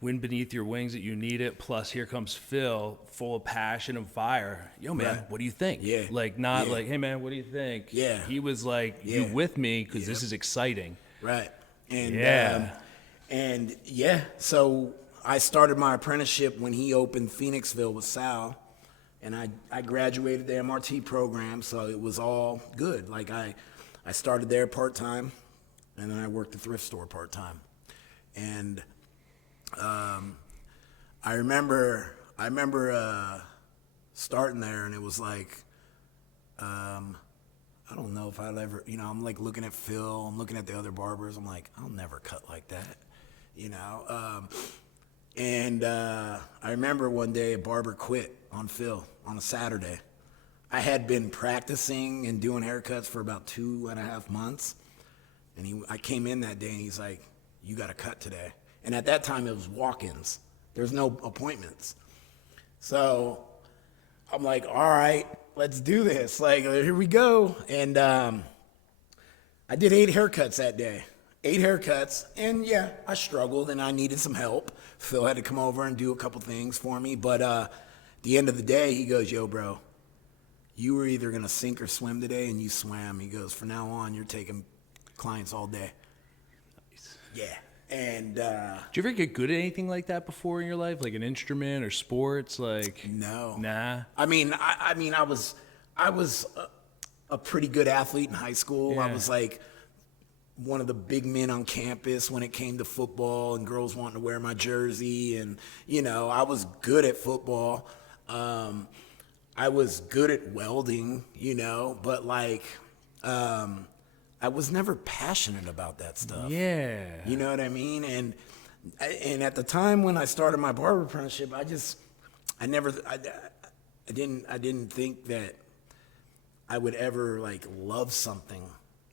wind beneath your wings that you needed. Plus, here comes Phil, full of passion and fire. Yo, man, what do you think? Yeah. Like, not like, hey, man, what do you think? Yeah. He was like, you with me because this is exciting. Right. And so I started my apprenticeship when he opened Phoenixville with Sal, and I graduated the MRT program, so it was all good. Like I started there part-time, and then I worked the thrift store part-time. And I remember starting there, and it was like, I don't know if I'll ever, I'm like looking at Phil, I'm looking at the other barbers, I'm like, I'll never cut like that, And I remember one day a barber quit on Phil on a Saturday. I had been practicing and doing haircuts for about 2.5 months, and I came in that day and he's like, you got to cut today. And at that time it was walk-ins. There's no appointments. So I'm like, all right, let's do this. Like, here we go. And I did 8 haircuts that day. 8 haircuts. And yeah, I struggled and I needed some help. Phil had to come over and do a couple things for me. But at the end of the day, he goes, yo, bro, you were either going to sink or swim today, and you swam. He goes, from now on, you're taking clients all day. Nice. Yeah. And did you ever get good at anything like that before in your life, like an instrument or sports? Like, no, nah. I mean, I was a pretty good athlete in high school. Yeah. I was like one of the big men on campus when it came to football, and girls wanting to wear my jersey, and I was good at football. I was good at welding, but like. I was never passionate about that stuff. Yeah. You know what I mean? And at the time when I started my barber apprenticeship, I didn't think that I would ever like love something.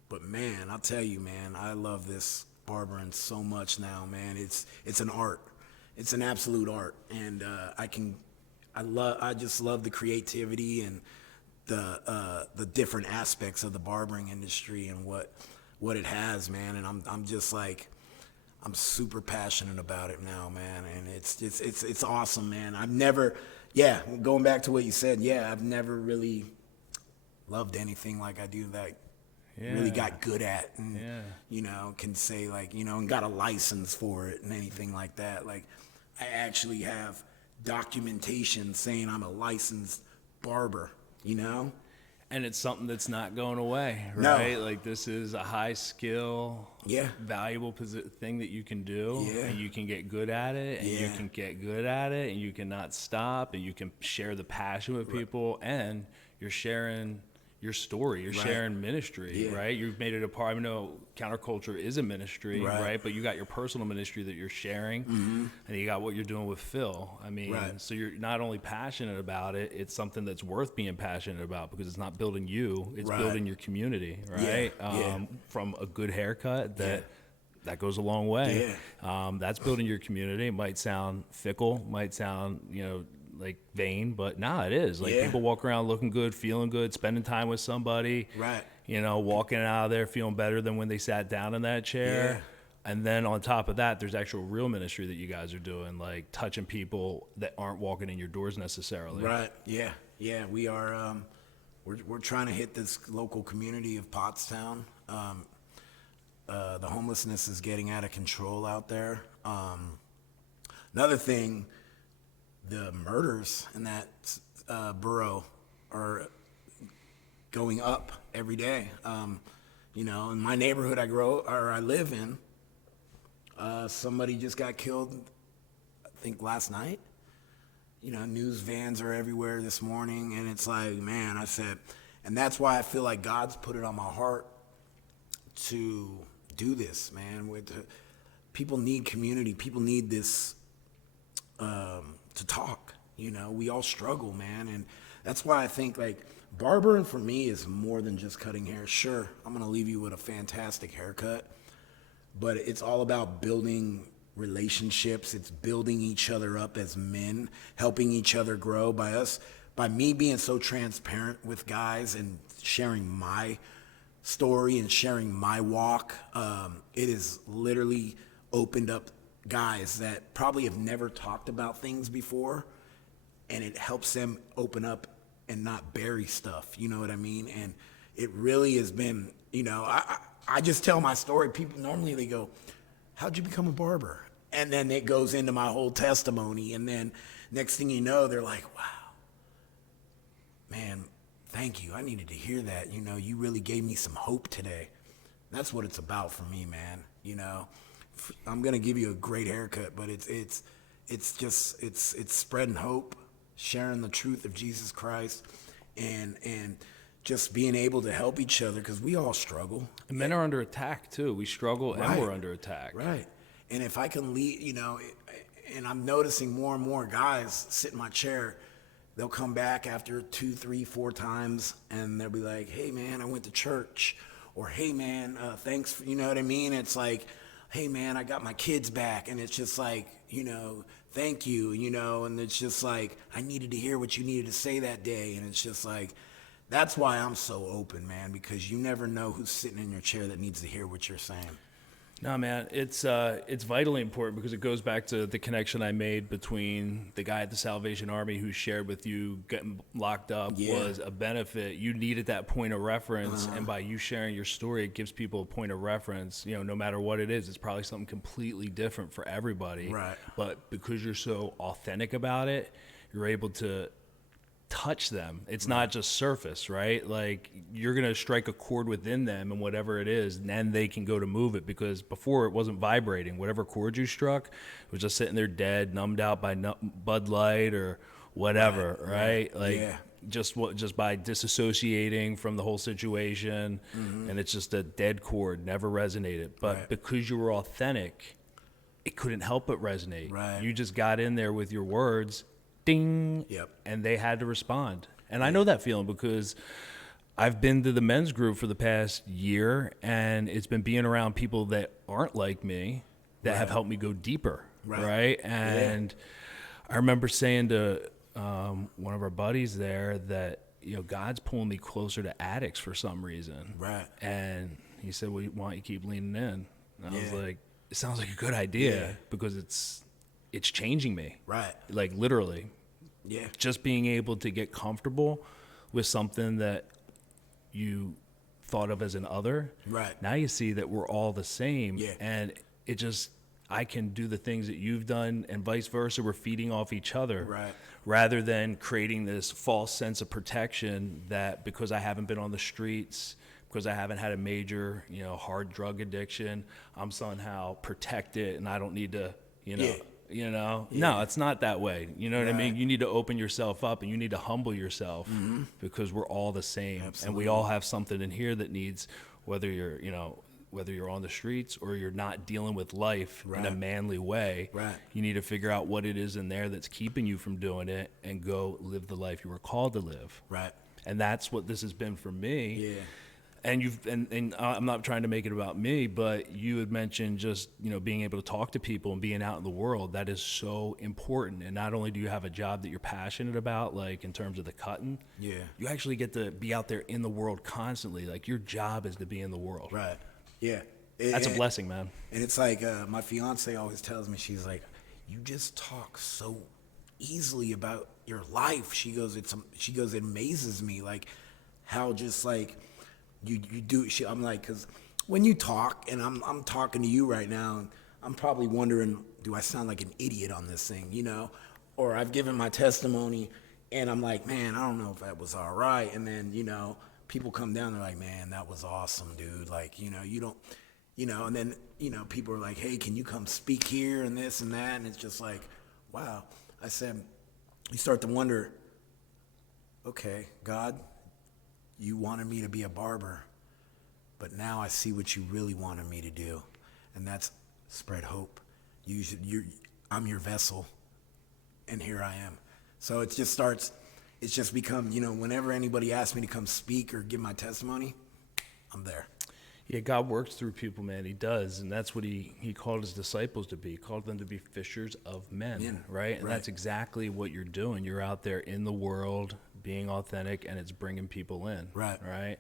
But man, I'll tell you, man, I love this barbering so much now, man. It's an art. It's an absolute art. And I just love the creativity and the different aspects of the barbering industry and what it has, man. And I'm just like, I'm super passionate about it now, man. And it's awesome, man. Going back to what you said, I've never really loved anything like I do that really got good at and, can say like, and got a license for it and anything like that. Like I actually have documentation saying I'm a licensed barber. And it's something that's not going away, right? No. Like this is a high skill, valuable thing that you can do, and you can get good at it, and you can get good at it, and you cannot stop, and you can share the passion with people, and you're sharing your story, you're sharing ministry, right? You've made it a part. I know counterculture is a ministry, right? But you got your personal ministry that you're sharing, and you got what you're doing with Phil. I mean, so you're not only passionate about it, it's something that's worth being passionate about because it's not building you, it's building your community, right? From a good haircut that goes a long way. That's building your community. It might sound fickle, might sound, like vain, but it is. Like people walk around looking good, feeling good, spending time with somebody. Right. Walking out of there feeling better than when they sat down in that chair. Yeah. And then on top of that, there's actual real ministry that you guys are doing, like touching people that aren't walking in your doors necessarily. Right. Yeah. Yeah. We are. We're trying to hit this local community of Pottstown. The homelessness is getting out of control out there. Another thing. The murders in that borough are going up every day. In my neighborhood I live in, somebody just got killed, I think last night. News vans are everywhere this morning, and it's like, man, I said, and that's why I feel like God's put it on my heart to do this, man. People need community. People need this to talk. You know, we all struggle, man, and that's why I think like barbering for me is more than just cutting hair. Sure, I'm gonna leave you with a fantastic haircut, but it's all about building relationships. It's building each other up as men, helping each other grow. By me being so transparent with guys and sharing my story and sharing my walk, it has literally opened up guys that probably have never talked about things before, and it helps them open up and not bury stuff. You know what I mean? And it really has been, you know, I just tell my story. People normally they go, how'd you become a barber? And then it goes into my whole testimony. And then next thing you know, they're like, wow, man, thank you. I needed to hear that. You know, you really gave me some hope today. That's what it's about for me, man. You know, I'm going to give you a great haircut, but it's spreading hope, sharing the truth of Jesus Christ, and just being able to help each other, because we all struggle. And men are under attack too. We struggle and we're under attack. Right. And if I can lead, you know, and I'm noticing more and more guys sit in my chair, they'll come back after 2, 3, 4 times, and they'll be like, hey man, I went to church, or hey man, thanks for, you know what I mean? It's like, hey man, I got my kids back, and it's just like, you know, thank you, you know, and it's just like, I needed to hear what you needed to say that day, and it's just like, that's why I'm so open, man, because you never know who's sitting in your chair that needs to hear what you're saying. No, man, it's vitally important, because it goes back to the connection I made between the guy at the Salvation Army who shared with you getting locked up was a benefit. You needed that point of reference, and by you sharing your story, it gives people a point of reference. You know, no matter what it is, it's probably something completely different for everybody. Right. But because you're so authentic about it, you're able to touch them. It's not just surface, right? Like, you're going to strike a chord within them, and whatever it is, then they can go to move it, because before it wasn't vibrating. Whatever chord you struck, it was just sitting there dead, numbed out by Bud Light or whatever, right? Like, just by disassociating from the whole situation, and it's just a dead chord, never resonated. But because you were authentic, it couldn't help but resonate. Right. You just got in there with your words, ding, and they had to respond. And I know that feeling, because I've been to the men's group for the past year, and it's been being around people that aren't like me that have helped me go deeper, right? And I remember saying to one of our buddies there that, you know, God's pulling me closer to addicts for some reason. Right. And he said, well, why don't you keep leaning in? And I was like, it sounds like a good idea, because it's changing me. Right. Like, literally. Yeah. Just being able to get comfortable with something that you thought of as an other. Right. Now you see that we're all the same. Yeah. And it just, I can do the things that you've done, and vice versa. We're feeding off each other. Right. Rather than creating this false sense of protection that, because I haven't been on the streets, because I haven't had a major, you know, hard drug addiction, I'm somehow protected and I don't need to, you know. You know, no, it's not that way. You know what I mean? You need to open yourself up, and you need to humble yourself, because we're all the same. Absolutely. And we all have something in here that needs, whether you're on the streets or you're not dealing with life in a manly way, you need to figure out what it is in there that's keeping you from doing it, and go live the life you were called to live. Right. And that's what this has been for me. Yeah. And I'm not trying to make it about me, but you had mentioned just, you know, being able to talk to people and being out in the world. That is so important. And not only do you have a job that you're passionate about, like in terms of the cutting, you actually get to be out there in the world constantly. Like, your job is to be in the world. Right. Yeah. That's a blessing, man. And it's like, my fiance always tells me, she's like, you just talk so easily about your life. She goes, it amazes me, like, how just like, you do. I'm like, because when you talk, and I'm talking to you right now, and I'm probably wondering, do I sound like an idiot on this thing, you know? Or I've given my testimony, and I'm like, man, I don't know if that was all right. And then, you know, people come down, they're like, man, that was awesome, dude. Like, you know, you don't, you know, and then, you know, people are like, hey, can you come speak here and this and that? And it's just like, wow. I said, you start to wonder, okay, God, you wanted me to be a barber, but now I see what you really wanted me to do, and that's spread hope. I'm your vessel. and here I am. So it just starts. It's just become, whenever anybody asks me to come speak or give my testimony, I'm there. Yeah, God works through people, man. He does, and that's what he called his disciples to be. He called them to be fishers of men, right? And that's exactly what you're doing. You're out there in the world, being authentic, and it's bringing people in, right?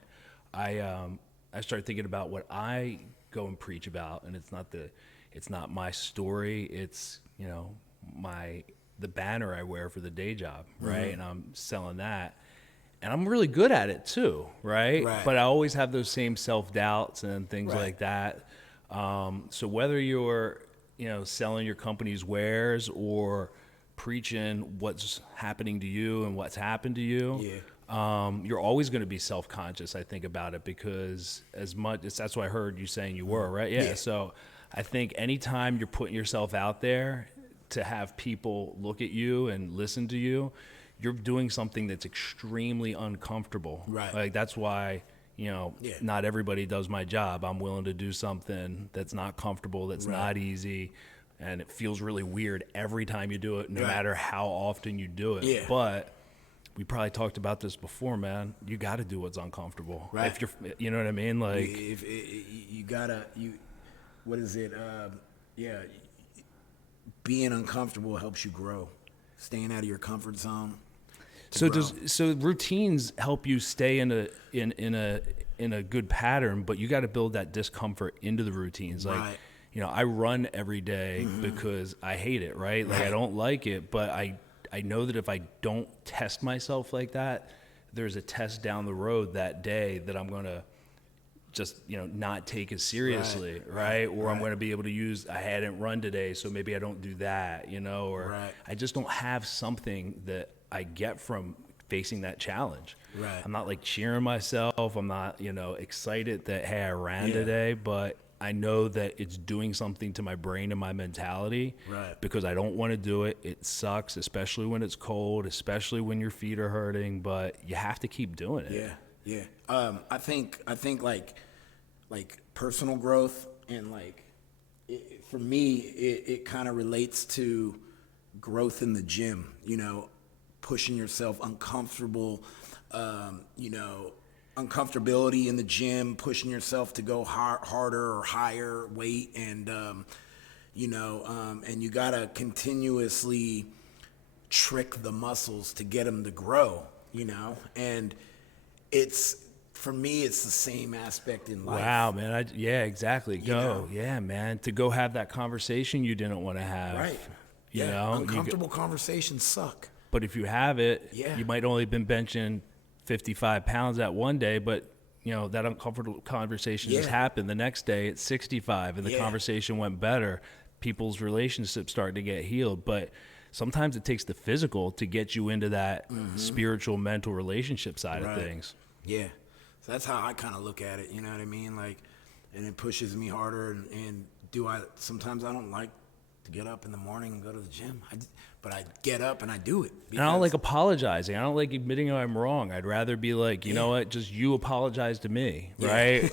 I started thinking about what I go and preach about, and it's not my story. It's the banner I wear for the day job, right? And I'm selling that. And I'm really good at it too, right? But I always have those same self-doubts and things like that. So whether you're, selling your company's wares or preaching what's happening to you and what's happened to you, you're always going to be self-conscious, I think, about it, because that's what I heard you saying you were, right? Yeah. So I think anytime you're putting yourself out there to have people look at you and listen to you, you're doing something that's extremely uncomfortable. Right. Like, that's why, not everybody does my job. I'm willing to do something that's not comfortable, that's not easy, and it feels really weird every time you do it, no matter how often you do it. Yeah. But we probably talked about this before, man. You got to do what's uncomfortable. Right. If you're, you know what I mean? Like, if you gotta, what is it? Being uncomfortable helps you grow. Staying out of your comfort zone. So routines help you stay in a good pattern, but you got to build that discomfort into the routines. Like, I run every day because I hate it, right? Like, I don't like it, but I know that if I don't test myself like that, there's a test down the road that day that I'm going to just, not take as seriously, right? Or I'm going to be able to use, I hadn't run today, so maybe I don't do that, or I just don't have something that I get from facing that challenge. Right. I'm not like cheering myself. I'm not, excited that, hey, I ran today, but I know that it's doing something to my brain and my mentality because I don't want to do it. It sucks, especially when it's cold, especially when your feet are hurting, but you have to keep doing it. Yeah. I think like personal growth and for me, it kind of relates to growth in the gym, pushing yourself uncomfortable, uncomfortability in the gym, pushing yourself to go harder or higher weight. And, and you gotta continuously trick the muscles to get them to grow, and for me, it's the same aspect in life. Wow, man. Exactly. Yeah, man. To go have that conversation you didn't want to have. Right. Uncomfortable conversations suck. But if you have it, you might only been benching 55 pounds that one day, but that uncomfortable conversation just happened. The next day it's 65 and the conversation went better. People's relationships start to get healed. But sometimes it takes the physical to get you into that spiritual, mental relationship side of things. Yeah. So that's how I kind of look at it, you know what I mean? And it pushes me harder. And sometimes I don't like to get up in the morning and go to the gym. But I get up and I do it. And I don't like apologizing. I don't like admitting I'm wrong. I'd rather be like, you know what, just you apologize to me, right?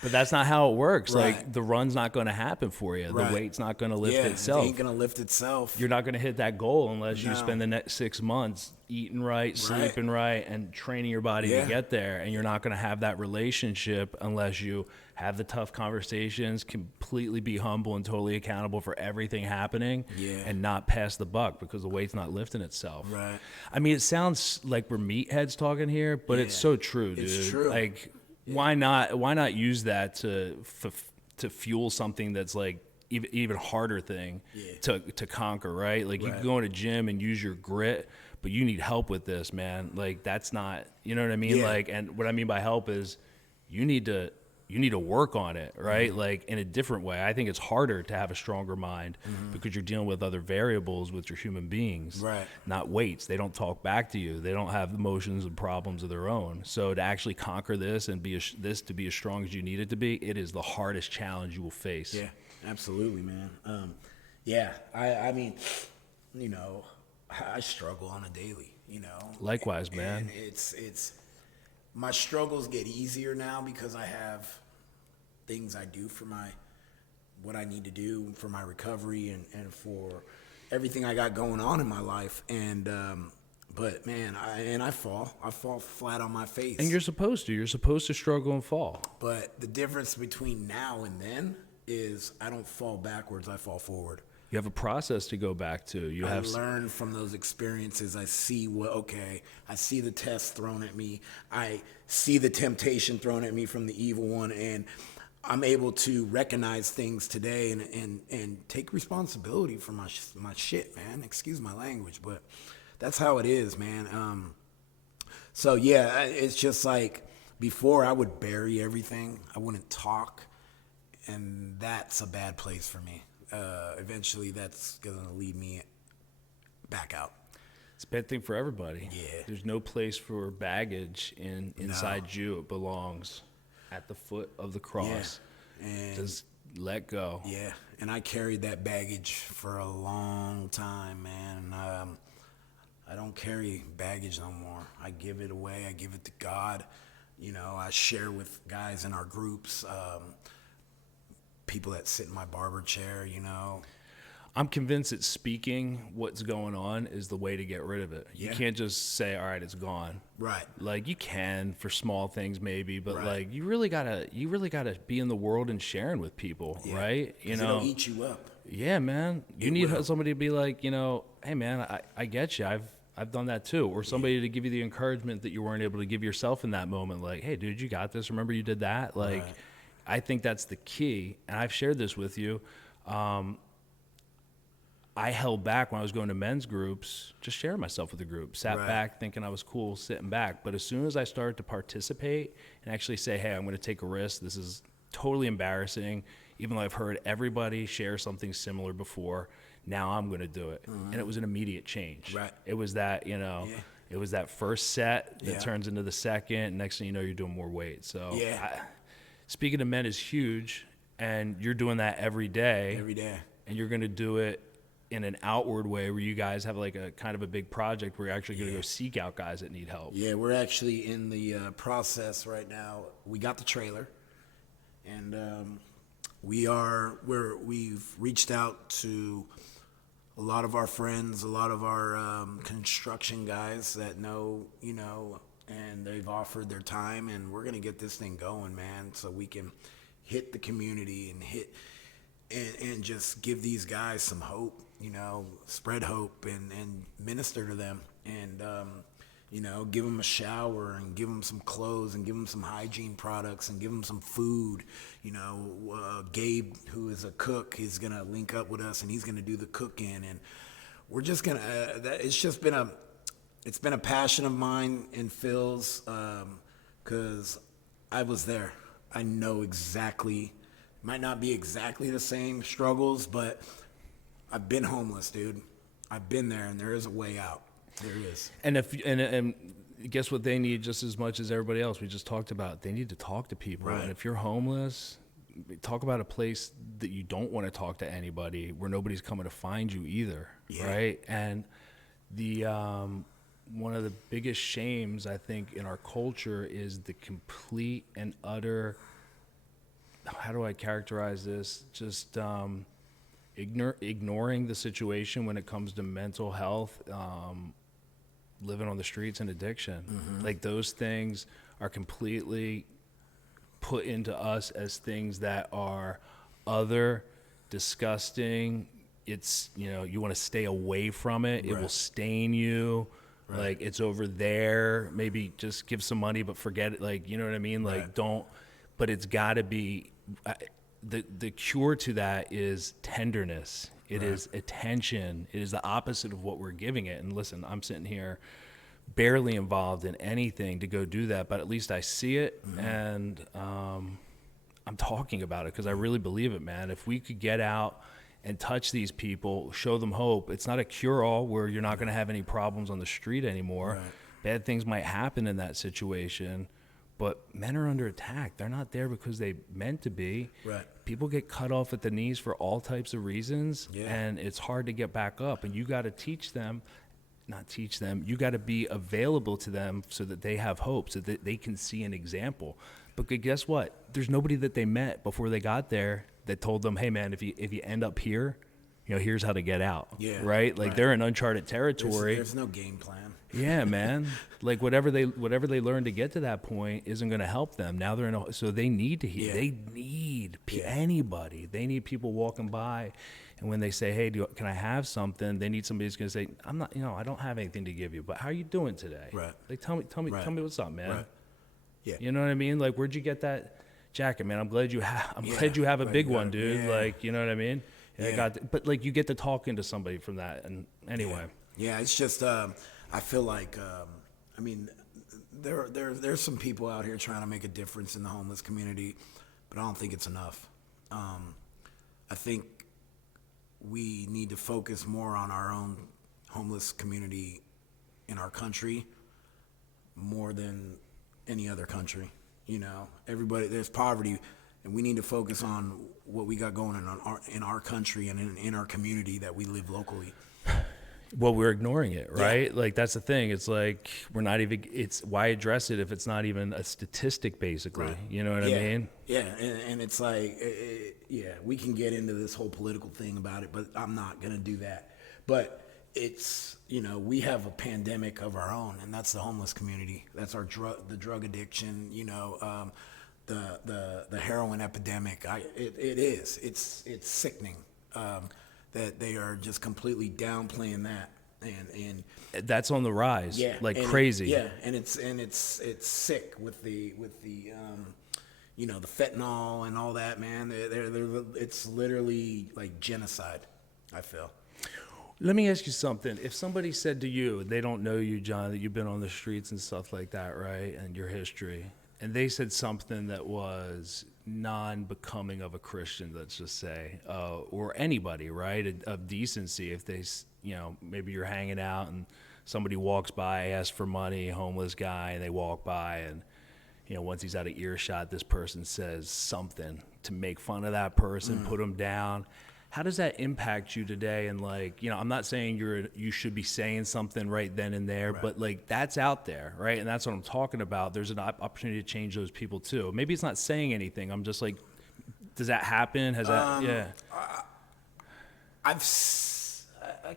But that's not how it works. Like, the run's not going to happen for you. The weight's not going to lift itself. It ain't going to lift itself. You're not going to hit that goal unless you spend the next 6 months eating right, sleeping right, and training your body to get there. And you're not going to have that relationship unless you have the tough conversations, completely be humble and totally accountable for everything happening, and not pass the buck because the weight's not lifting itself. Right. I mean, it sounds like we're meatheads talking here, but it's so true, dude. It's true. Like, why not use that to fuel something that's like even harder thing to conquer, right? Like, you can go in a gym and use your grit, but you need help with this, man. Like, that's not, you know what I mean? Like, and what I mean by help is you need to work on it, right? Like, in a different way. I think it's harder to have a stronger mind because you're dealing with other variables with your human beings, not weights. They don't talk back to you. They don't have emotions and problems of their own. So to actually conquer this and be as strong as you need it to be, it is the hardest challenge you will face. Yeah, absolutely, man. I mean, I struggle on a daily, Likewise, man. And it's my struggles get easier now because I have things I do for what I need to do for my recovery and for, everything I got going on in my life. And but man, I fall flat on my face. And you're supposed to struggle and fall. But the difference between now and then is I don't fall backwards, I fall forward. You have a process to go back to. I learn from those experiences. I see I see the test thrown at me. I see the temptation thrown at me from the evil one, and I'm able to recognize things today and take responsibility for my shit, man. Excuse my language, but that's how it is, man. So yeah, it's just like before I would bury everything. I wouldn't talk, and that's a bad place for me. Eventually that's going to lead me back out. It's a bad thing for everybody. Yeah. There's no place for baggage inside you. It belongs at the foot of the cross. Yeah. And just let go. Yeah. And I carried that baggage for a long time, man. I don't carry baggage no more. I give it away. I give it to God. You know, I share with guys in our groups, people that sit in my barber chair, you know. I'm convinced that speaking what's going on is the way to get rid of it. You can't just say, all right, it's gone. Right. Like you can for small things maybe, but right. like you really gotta be in the world and sharing with people, right? You know, it'll eat you up. Yeah, man. You need somebody to be like, you know, hey man, I get you. I've done that too. Or somebody to give you the encouragement that you weren't able to give yourself in that moment. Like, hey dude, you got this. Remember you did that? Like, right. I think that's the key, and I've shared this with you. I held back when I was going to men's groups, just sharing myself with the group, sat back thinking I was cool sitting back. But as soon as I started to participate and actually say, hey, I'm going to take a risk, this is totally embarrassing, even though I've heard everybody share something similar before, now I'm going to do it. And it was an immediate change. Right. It was that, you know, it was that first set that turns into the second. Next thing you know, you're doing more weight. So speaking to men is huge, and you're doing that every day. Every day. And you're going to do it in an outward way where you guys have like a kind of a big project where you're actually going to go seek out guys that need help. Yeah, we're actually in the process right now. We got the trailer, and we've reached out to a lot of our friends, a lot of our construction guys that know, you know, and they've offered their time, and we're going to get this thing going, man, so we can hit the community and just give these guys some hope, you know, spread hope and minister to them, and, you know, give them a shower and give them some clothes and give them some hygiene products and give them some food. You know, Gabe, who is a cook, he's going to link up with us, and he's going to do the cooking, and we're just going to, it's been a passion of mine and Phil's, because I was there. I know exactly, might not be exactly the same struggles, but I've been homeless, dude. I've been there, and there is a way out. There is. And guess what they need just as much as everybody else we just talked about? They need to talk to people. Right. And if you're homeless, talk about a place that you don't want to talk to anybody, where nobody's coming to find you either, right? And the one of the biggest shames, I think, in our culture is the complete and utter, how do I characterize this? Just ignoring the situation when it comes to mental health, living on the streets, and addiction. Like those things are completely put into us as things that are other, disgusting. It's, you know, you want to stay away from it. It will stain you. Like it's over there. Maybe just give some money, but forget it. Like, you know what I mean? Like don't, but it's gotta be, the cure to that is tenderness. It is attention. It is the opposite of what we're giving it. And listen, I'm sitting here barely involved in anything to go do that, but at least I see it, and I'm talking about it because I really believe it, man. If we could get out and touch these people, show them hope. It's not a cure-all where you're not going to have any problems on the street anymore. Bad things might happen in that situation, but men are under attack. They're not there because they meant to be. People get cut off at the knees for all types of reasons, and it's hard to get back up. And you got to you got to be available to them so that they have hope, so that they can see an example. But guess what? There's nobody that they met before they got there that told them, hey man, if you end up here, here's how to get out. Yeah, Right? Like right. they're in uncharted territory. There's no game plan. Yeah, man. Like whatever they learn to get to that point isn't going to help them. Now they're so they need to hear. Yeah. They need Yeah. anybody. They need people walking by, and when they say, "Hey, can I have something?" They need somebody who's going to say, "I'm not. I don't have anything to give you, but how are you doing today? Right. Like tell me what's up, man. Right. Yeah. You know what I mean? Like where'd you get that jacket, man? I'm glad you have. Glad you have a Right, big right. one, dude. Yeah. Like you know what I mean? Yeah. But like you get to talking to somebody from that, and anyway. Yeah, it's just I feel like I mean there's some people out here trying to make a difference in the homeless community, but I don't think it's enough. I think we need to focus more on our own homeless community in our country more than any other country. Everybody, there's poverty, and we need to focus on what we got going on in our country and in our community that we live locally. Well, we're ignoring it, right? Yeah. Like that's the thing. It's like we're not even. It's why address it if it's not even a statistic, basically. Right. You know what I mean? Yeah, and it's like, we can get into this whole political thing about it, but I'm not gonna do that. But it's we have a pandemic of our own, and that's the homeless community. That's our the drug addiction. The heroin epidemic. It's sickening. That they are just completely downplaying that, and that's on the rise, crazy. And it's sick with the the fentanyl and all that, man. It's literally like genocide, I feel. Let me ask you something. If somebody said to you, they don't know you, John, that you've been on the streets and stuff like that, right, and your history, and they said something that was non-becoming of a Christian, let's just say, or anybody, right, of decency. If they, maybe you're hanging out and somebody walks by, asks for money, homeless guy, and they walk by, and once he's out of earshot, this person says something to make fun of that person, put him down. How does that impact you today? And I'm not saying you should be saying something right then and there, right. But like that's out there, right? And that's what I'm talking about. There's an opportunity to change those people too. Maybe it's not saying anything. I'm just like, does that happen? Has that? Yeah. I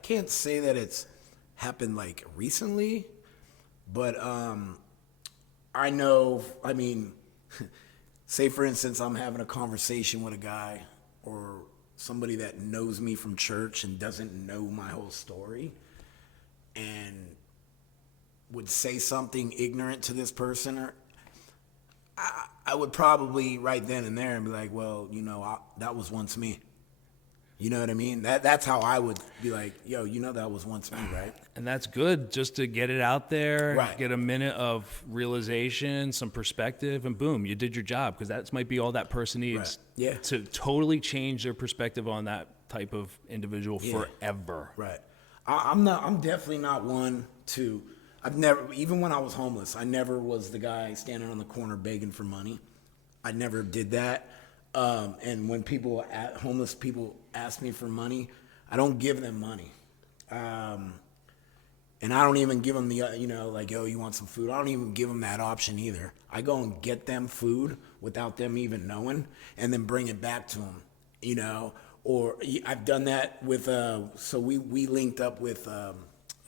can't say that it's happened like recently, but I know. I mean, say for instance, I'm having a conversation with a guy or somebody that knows me from church and doesn't know my whole story and would say something ignorant to this person, or I would probably right then and there and be like, well, that was once me. You know what I mean? That's how I would be like, yo, that was once me, right? And that's good, just to get it out there, right. Get a minute of realization, some perspective, and boom, you did your job, because that might be all that person needs to totally change their perspective on that type of individual forever. Right. I'm definitely not one to, I've never, even when I was homeless, I never was the guy standing on the corner begging for money. I never did that. And when homeless people ask me for money, I don't give them money. And I don't even give them the, like, yo, you want some food? I don't even give them that option either. I go and get them food without them even knowing, and then bring it back to them, or I've done that with, so we linked up with a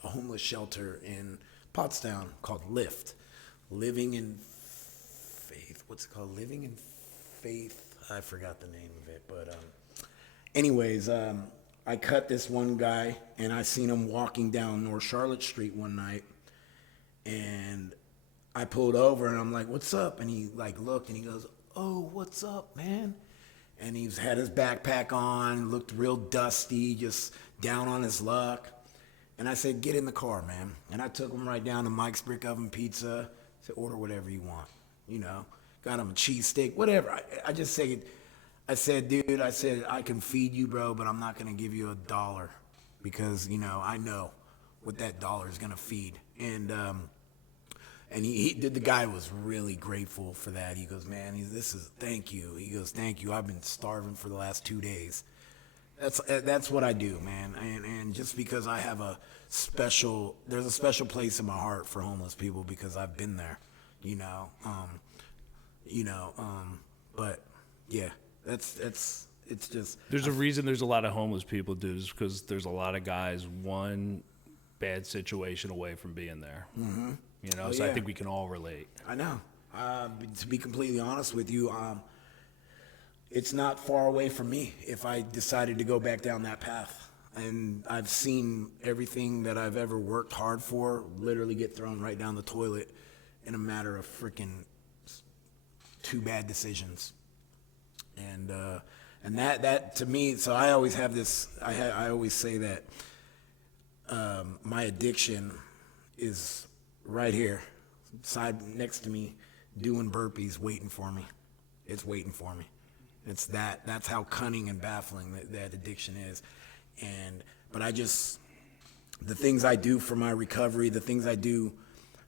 homeless shelter in Pottstown called Living in Faith. What's it called? Living in Faith. I forgot the name of it, but anyways, I cut this one guy, and I seen him walking down North Charlotte Street one night, and I pulled over, and I'm like, what's up? And he looked, and he goes, oh, what's up, man? And he's had his backpack on, looked real dusty, just down on his luck. And I said, get in the car, man. And I took him right down to Mike's Brick Oven Pizza. I said, order whatever you want, Got him a cheesesteak, whatever. I said, dude, I can feed you, bro, but I'm not going to give you $1 because, I know what that dollar is going to feed. And the guy was really grateful for that. He goes, man, thank you. He goes, thank you. I've been starving for the last 2 days. That's what I do, man. And just because I have there's a special place in my heart for homeless people because I've been there, but yeah, it's just There's a reason there's a lot of homeless people, dude, is because there's a lot of guys one bad situation away from being there. Mm-hmm. You know, so I think we can all relate. I know. To be completely honest with you, it's not far away from me if I decided to go back down that path. And I've seen everything that I've ever worked hard for literally get thrown right down the toilet in a matter of freaking 2 bad decisions. And that to me, so I always have this. I always say that my addiction is right here, side next to me, doing burpees, waiting for me. It's waiting for me. It's that's how cunning and baffling that addiction is. But the things I do for my recovery, the things I do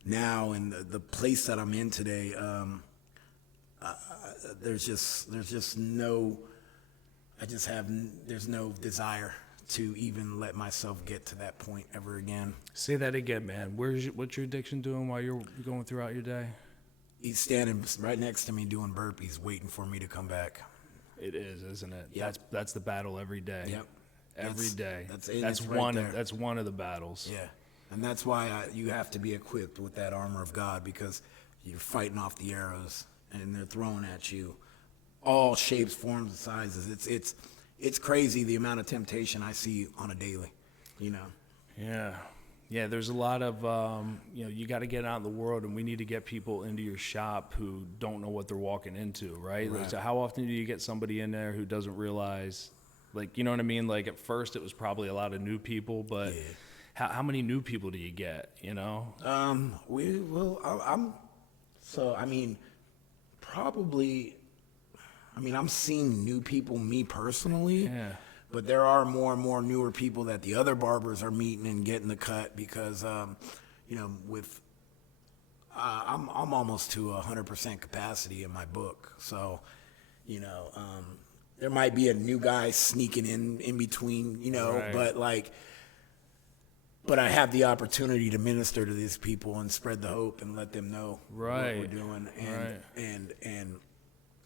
now, and the place that I'm in today, there's no desire to even let myself get to that point ever again. Say that again, man. What's your addiction doing while you're going throughout your day? He's standing right next to me doing burpees, waiting for me to come back. It is, isn't it? Yep. That's the battle every day. Yep. Every day. That's one. right there. That's one of the battles. Yeah, and that's why you have to be equipped with that armor of God, because you're fighting off the arrows and they're thrown at you, all shapes, forms, and sizes. It's crazy the amount of temptation I see on a daily. You know. Yeah. There's a lot of you got to get out in the world, and we need to get people into your shop who don't know what they're walking into, right? Right. So how often do you get somebody in there who doesn't realize? Like, you know what I mean? Like, at first it was probably a lot of new people, but how many new people do you get, you know? I'm seeing new people, me personally. Yeah. But there are more and more newer people that the other barbers are meeting and getting the cut because, I'm almost to 100% capacity in my book. So, there might be a new guy sneaking in between, right. but I have the opportunity to minister to these people and spread the hope and let them know what we're doing. And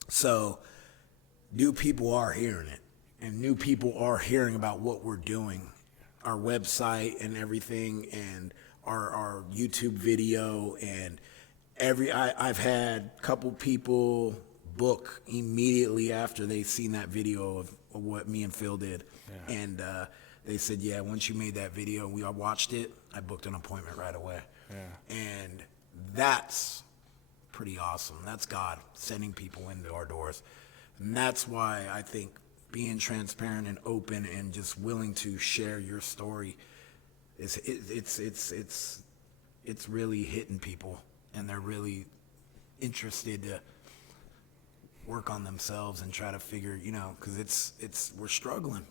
so new people are hearing it, and new people are hearing about what we're doing, our website and everything, and our YouTube video, and I've had a couple people book immediately after they seen that video of what me and Phil did. Yeah. And they said, yeah, once you made that video, I watched it, I booked an appointment right away. Yeah. And that's pretty awesome. That's God sending people into our doors. And that's why I think being transparent and open and just willing to share your story it's really hitting people, and they're really interested to work on themselves and try to figure, because we're struggling.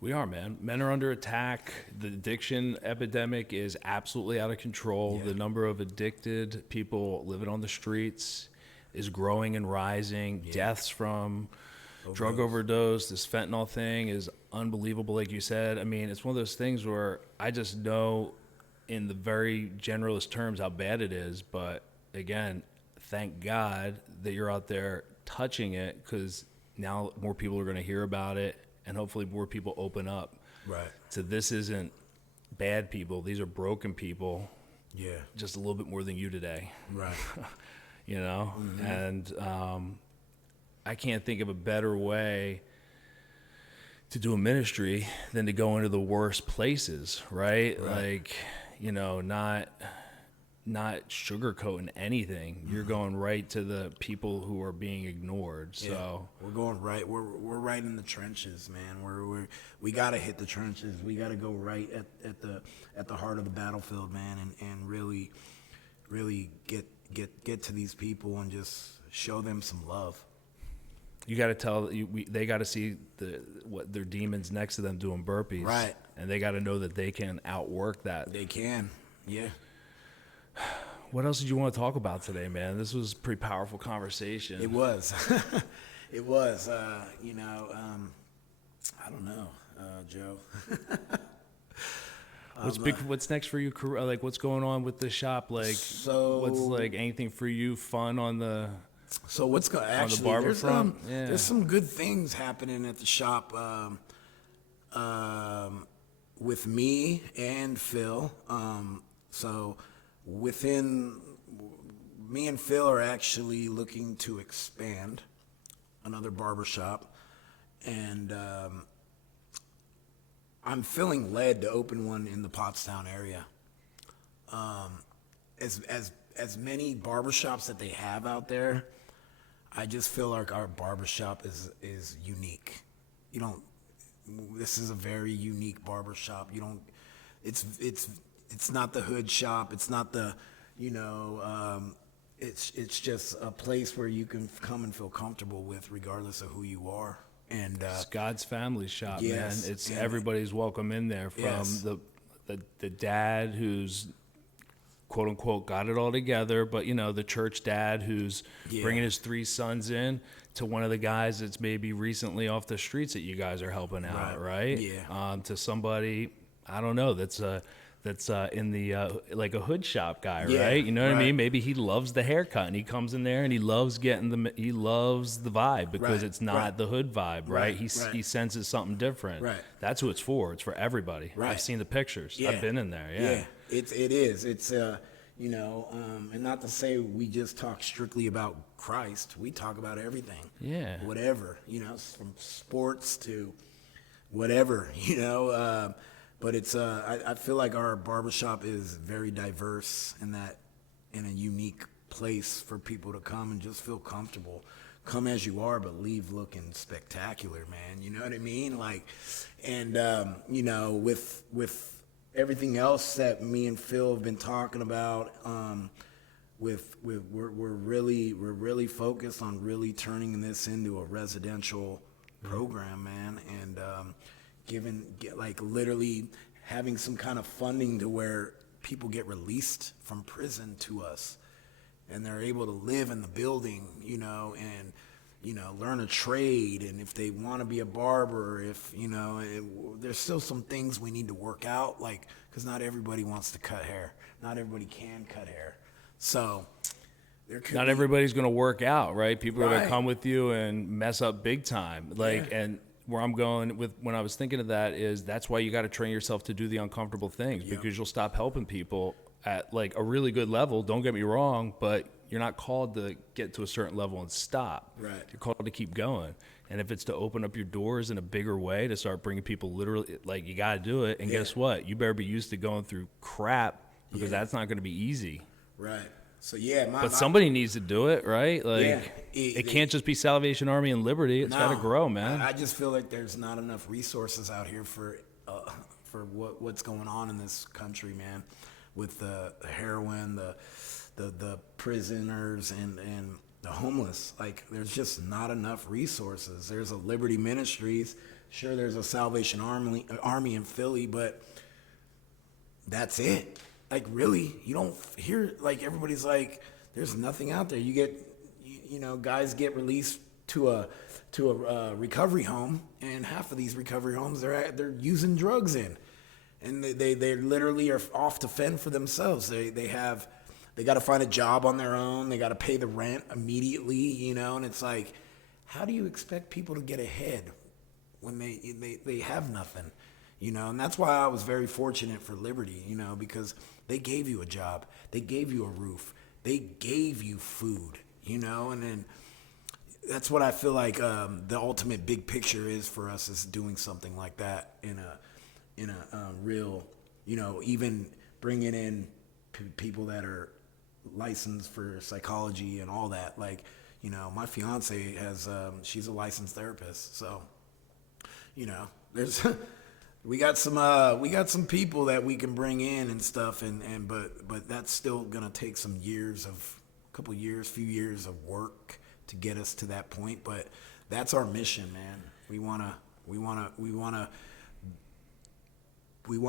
We are, man. Men are under attack. The addiction epidemic is absolutely out of control. Yeah. The number of addicted people living on the streets is growing and rising. Yeah. Deaths from drug overdose, this fentanyl thing is unbelievable, like you said. I mean, it's one of those things where I just know in the very generalist terms how bad it is. But again, thank God that you're out there touching it, because now more people are going to hear about it, and hopefully more people open up. Right. So this isn't bad people. These are broken people. Yeah. Just a little bit more than you today. Right. Mm-hmm. And I can't think of a better way to do a ministry than to go into the worst places, right? Like, not sugarcoating anything. Mm-hmm. You're going right to the people who are being ignored. Yeah. So we're going right. We're right in the trenches, man. We got to hit the trenches. We got to go right at the heart of the battlefield, man, and really get to these people and just show them some love. You got to they got to see what their demons next to them doing burpees, right? And they got to know that they can outwork that. They can, yeah. What else did you want to talk about today, man? This was a pretty powerful conversation. It was. It was. I don't know, Joe. What's next for you? Like, what's going on with the shop? Like, what's like anything for you fun on the So what's going on the barber front? there's some good things happening at the shop with me and Phil. So within me and Phil are actually looking to expand another barber shop, and I'm feeling led to open one in the Pottstown area. As many barbershops that they have out there, I just feel like our barbershop is unique. You don't. This is a very unique barbershop. You don't. It's not the hood shop. It's not the, it's just a place where you can come and feel comfortable with, regardless of who you are. And It's God's family shop, yes, man. It's everybody's welcome in there, from yes. the dad who's quote unquote got it all together, but the church dad who's bringing his 3 sons in, to one of the guys that's maybe recently off the streets that you guys are helping out, right? Yeah. To somebody, I don't know, that's in the like a hood shop guy, Yeah, right? You know what I right. mean? Maybe he loves the haircut and he comes in there and he loves he loves the vibe, because Right, it's not right. the hood vibe, right? Right. He senses something different. Right. That's who it's for. It's for everybody. Right. I've seen the pictures. Yeah. I've been in there. Yeah, it is. It's and not to say we just talk strictly about Christ. We talk about everything. Yeah. Whatever, from sports to whatever, but it's I feel like our barbershop is very diverse in a unique place for people to come and just feel comfortable. Come as you are, but leave looking spectacular, man. You know what I mean? Like, and with everything else that me and Phil have been talking about, we're really focused on really turning this into a residential program, man, and literally having some kind of funding to where people get released from prison to us, and they're able to live in the building, and learn a trade. And if they want to be a barber, there's still some things we need to work out, like, because not everybody wants to cut hair, not everybody can cut hair, so Not everybody's going to work out, right? People are going to Right. come with you and mess up big time. Like, Yeah. and where I'm going with when I was thinking of that is that's why you got to train yourself to do the uncomfortable things, because you'll stop helping people at like a really good level. Don't get me wrong, but you're not called to get to a certain level and stop. Right. You're called to keep going. And if it's to open up your doors in a bigger way, to start bringing people literally, like, you got to do it. And guess what? You better be used to going through crap, because that's not going to be easy. Right. So yeah, But somebody needs to do it, right? Like, Yeah. it can't just be Salvation Army and Liberty. It's got to grow, man. I just feel like there's not enough resources out here for what's going on in this country, man, with the heroin, the prisoners, and the homeless. Like, there's just not enough resources. There's a Liberty Ministries, sure, there's a Salvation Army in Philly, but that's it. Like, really, you don't hear, like, everybody's like, there's nothing out there. You get, guys get released to a recovery home, and half of these recovery homes they're using drugs in, and they literally are off to fend for themselves. They got to find a job on their own. They got to pay the rent immediately, and it's like, how do you expect people to get ahead when they have nothing? And that's why I was very fortunate for Liberty, because they gave you a job, they gave you a roof, they gave you food, and then that's what I feel like the ultimate big picture is for us, is doing something like that in a real, even bringing in people that are licensed for psychology and all that. Like, my fiance has, she's a licensed therapist, so, there's. We got some people that we can bring in and stuff, but that's still gonna take some few years of work to get us to that point. But that's our mission, man. We wanna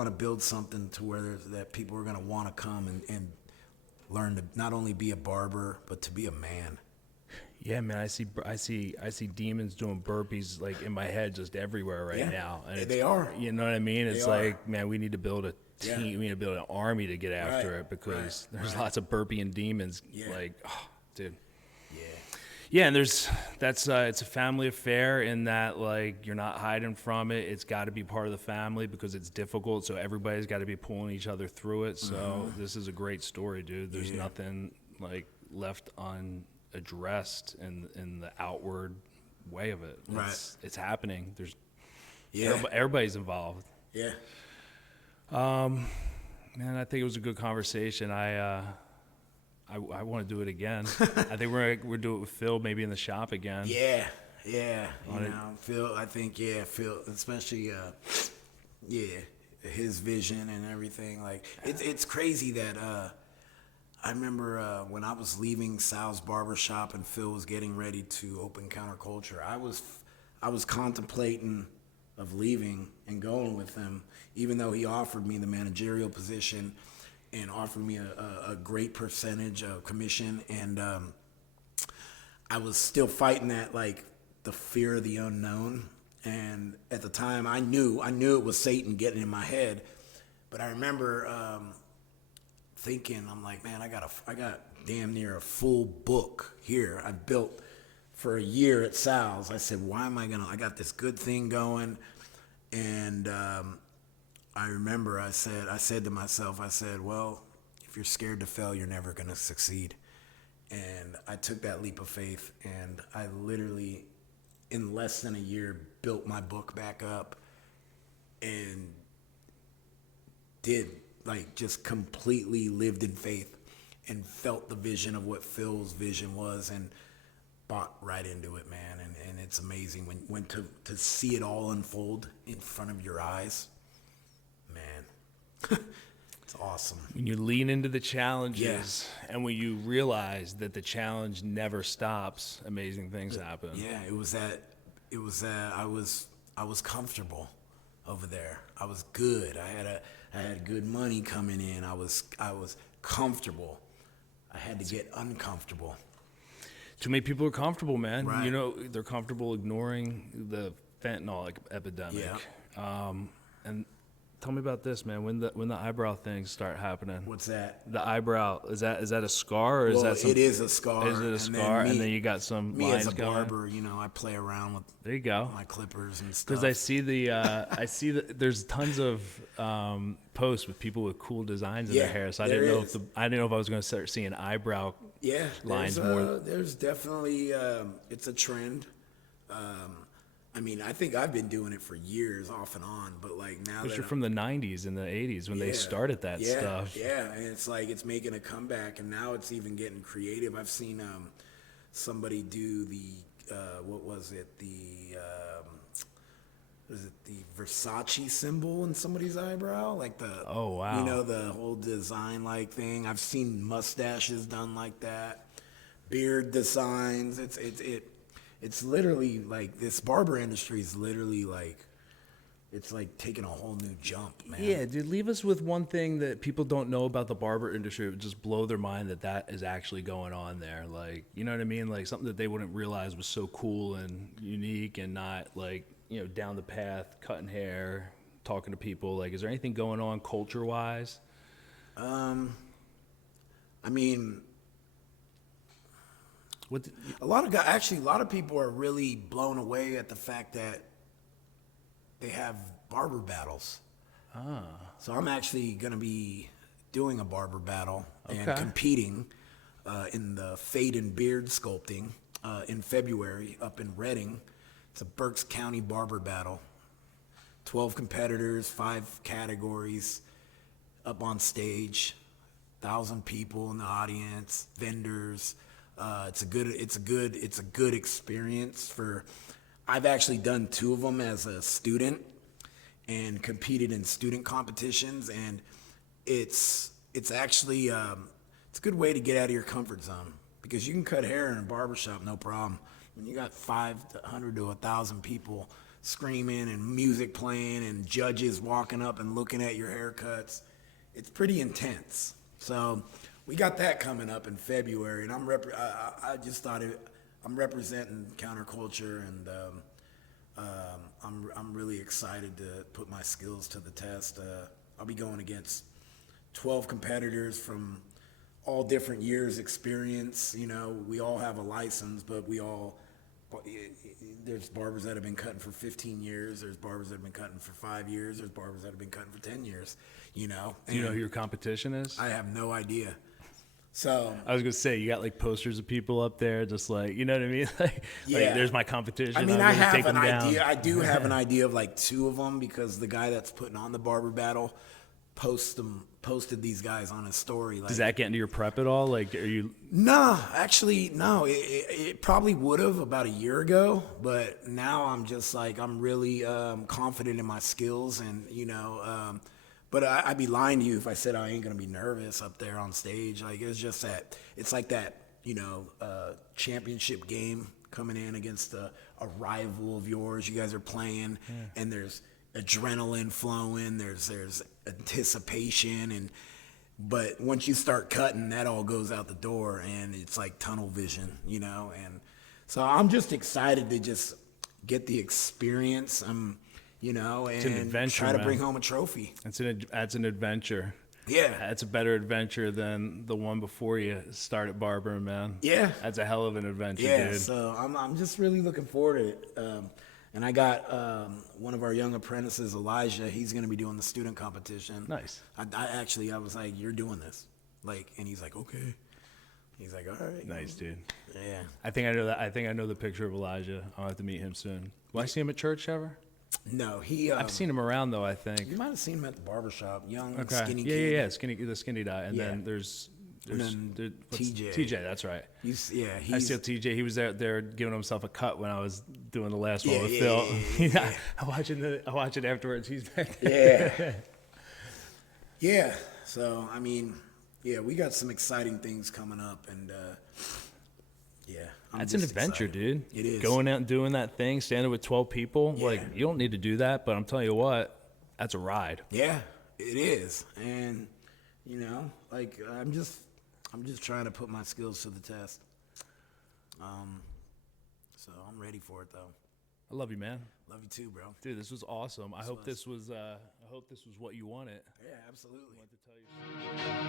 build something to where that people are gonna wanna come and learn to not only be a barber, but to be a man. Yeah, man, I see demons doing burpees like in my head just everywhere right now. And They are. You know what I mean? It's are. like, man, we need to build a team. Yeah. We need to build an army to get after Right, it, because right, there's right. lots of burping demons. Yeah. Like, oh, dude. Yeah. Yeah, and it's a family affair in that like you're not hiding from it. It's got to be part of the family because it's difficult. So everybody's got to be pulling each other through it. So this is a great story, dude. There's nothing like left unaddressed in the outward way of it. Right. It's happening. There's Yeah. everybody's involved. Yeah. Man, I think it was a good conversation. I want to do it again. I think we're do it with Phil, maybe in the shop again. Yeah. Yeah. Phil, I think, Phil, especially, his vision and everything. Like, it's crazy that, I remember when I was leaving Sal's barbershop and Phil was getting ready to open Counterculture, I was contemplating of leaving and going with him, even though he offered me the managerial position and offered me a great percentage of commission. And I was still fighting that, like, the fear of the unknown. And at the time, I knew it was Satan getting in my head. But I remember thinking, I'm like, man, I got damn near a full book here. I built for a year at Sal's. I said, why am I I got this good thing going. And I remember I said to myself, well, if you're scared to fail, you're never going to succeed. And I took that leap of faith, and I literally, in less than a year, built my book back up and just completely lived in faith and felt the vision of what Phil's vision was and bought right into it, man. And it's amazing when to see it all unfold in front of your eyes, man. It's awesome. When you lean into the challenges and when you realize that the challenge never stops, amazing things happen. Yeah, it was that I was comfortable over there. I was good. I had good money coming in. I was comfortable. I had to get uncomfortable. Too many people are comfortable, man. Right. You know, they're comfortable ignoring the fentanyl epidemic. Yeah. And tell me about this, man. When the eyebrow things start happening. What's that? The eyebrow, is that a scar or is that some? It is a scar. Is it a scar? And then you got some me lines as a going? barber, I play around with There you go. my clippers and stuff. Because I see there's tons of posts with people with cool designs in their hair. So I didn't know if I was going to start seeing eyebrow lines more. There's definitely it's a trend. I mean, I think I've been doing it for years, off and on. But like now, Especially from the '90s and the '80s when they started that stuff. Yeah, and it's like it's making a comeback, and now it's even getting creative. I've seen somebody do the what was it the Versace symbol in somebody's eyebrow, like the the whole design like thing. I've seen mustaches done like that, beard designs. It's literally like this barber industry is literally like it's like taking a whole new jump, man. Yeah, dude, leave us with one thing that people don't know about the barber industry. It would just blow their mind that is actually going on there. Like, you know what I mean? Like something that they wouldn't realize was so cool and unique and not like, down the path, cutting hair, talking to people. Like, is there anything going on culture-wise? I mean, a lot of people are really blown away at the fact that they have barber battles. So I'm actually going to be doing a barber battle and competing in the fade and beard sculpting in February up in Reading. It's a Berks County barber battle. 12 competitors, 5 categories, up on stage, 1,000 people in the audience, vendors. It's a good experience I've actually done 2 of them as a student and competed in student competitions, and it's actually it's a good way to get out of your comfort zone because you can cut hair in a barbershop no problem. When you got 500 to 1,000 people screaming and music playing and judges walking up and looking at your haircuts, it's pretty intense. So we got that coming up in February, and I'm representing Counterculture, and I'm really excited to put my skills to the test. I'll be going against 12 competitors from all different years experience. You know, we all have a license, but there's barbers that have been cutting for 15 years. There's barbers that have been cutting for 5 years. There's barbers that have been cutting for 10 years, you know. Do you know who your competition is? I have no idea. So I was gonna say, you got like posters of people up there, just like, you know what I mean? Like there's my competition. I mean, I'm I gonna have take an them idea. down. I do have an idea of like 2 of them, because the guy that's putting on the barber battle posted these guys on his story. Like, Does that get into your prep at all? Like, are you? no, actually, no. It probably would have about a year ago, but now I'm just like, I'm really confident in my skills, and you know, but I'd be lying to you if I said I ain't gonna be nervous up there on stage. Like, it's just that, it's like that, you know, championship game coming in against a rival of yours. You guys are playing, and there's adrenaline flowing. There's anticipation, but once you start cutting, that all goes out the door, and it's like tunnel vision, you know. And so I'm just excited to just get the experience, you know, and It's an adventure, try to man. bring home a trophy. That's an adventure. Yeah. That's a better adventure than the one before you started barbering, man. Yeah. That's a hell of an adventure, Yeah, dude. so I'm just really looking forward to it. And I got one of our young apprentices, Elijah. He's going to be doing the student competition. Nice. I was like, "You're doing this," like, and he's like, "Okay." He's like, "All right." Nice, dude. Yeah. I think I know that. I think I know the picture of Elijah. I'll have to meet him soon. Will I see him at church ever? No, he. I've seen him around though. I think. You might have seen him at the barbershop. Young, Okay. skinny Yeah, kid. the skinny guy, and Yeah. then there's And then TJ. TJ, that's right. I He's see TJ. He was there giving himself a cut when I was doing the last one Yeah, with yeah, Phil. yeah. I watch it afterwards. He's back there. Yeah. Yeah. So, I mean, yeah, we got some exciting things coming up, and yeah. That's an adventure, excited. dude. It is. Going out and doing that thing, standing with 12 people. Yeah. Like, you don't need to do that, but I'm telling you what, that's a ride. Yeah, it is. And, you know, like, I'm just trying to put my skills to the test. So I'm ready for it, though. I love you, man. Love you too, bro. Dude, this was awesome. I hope this was what you wanted. Yeah, absolutely. I wanted to tell you.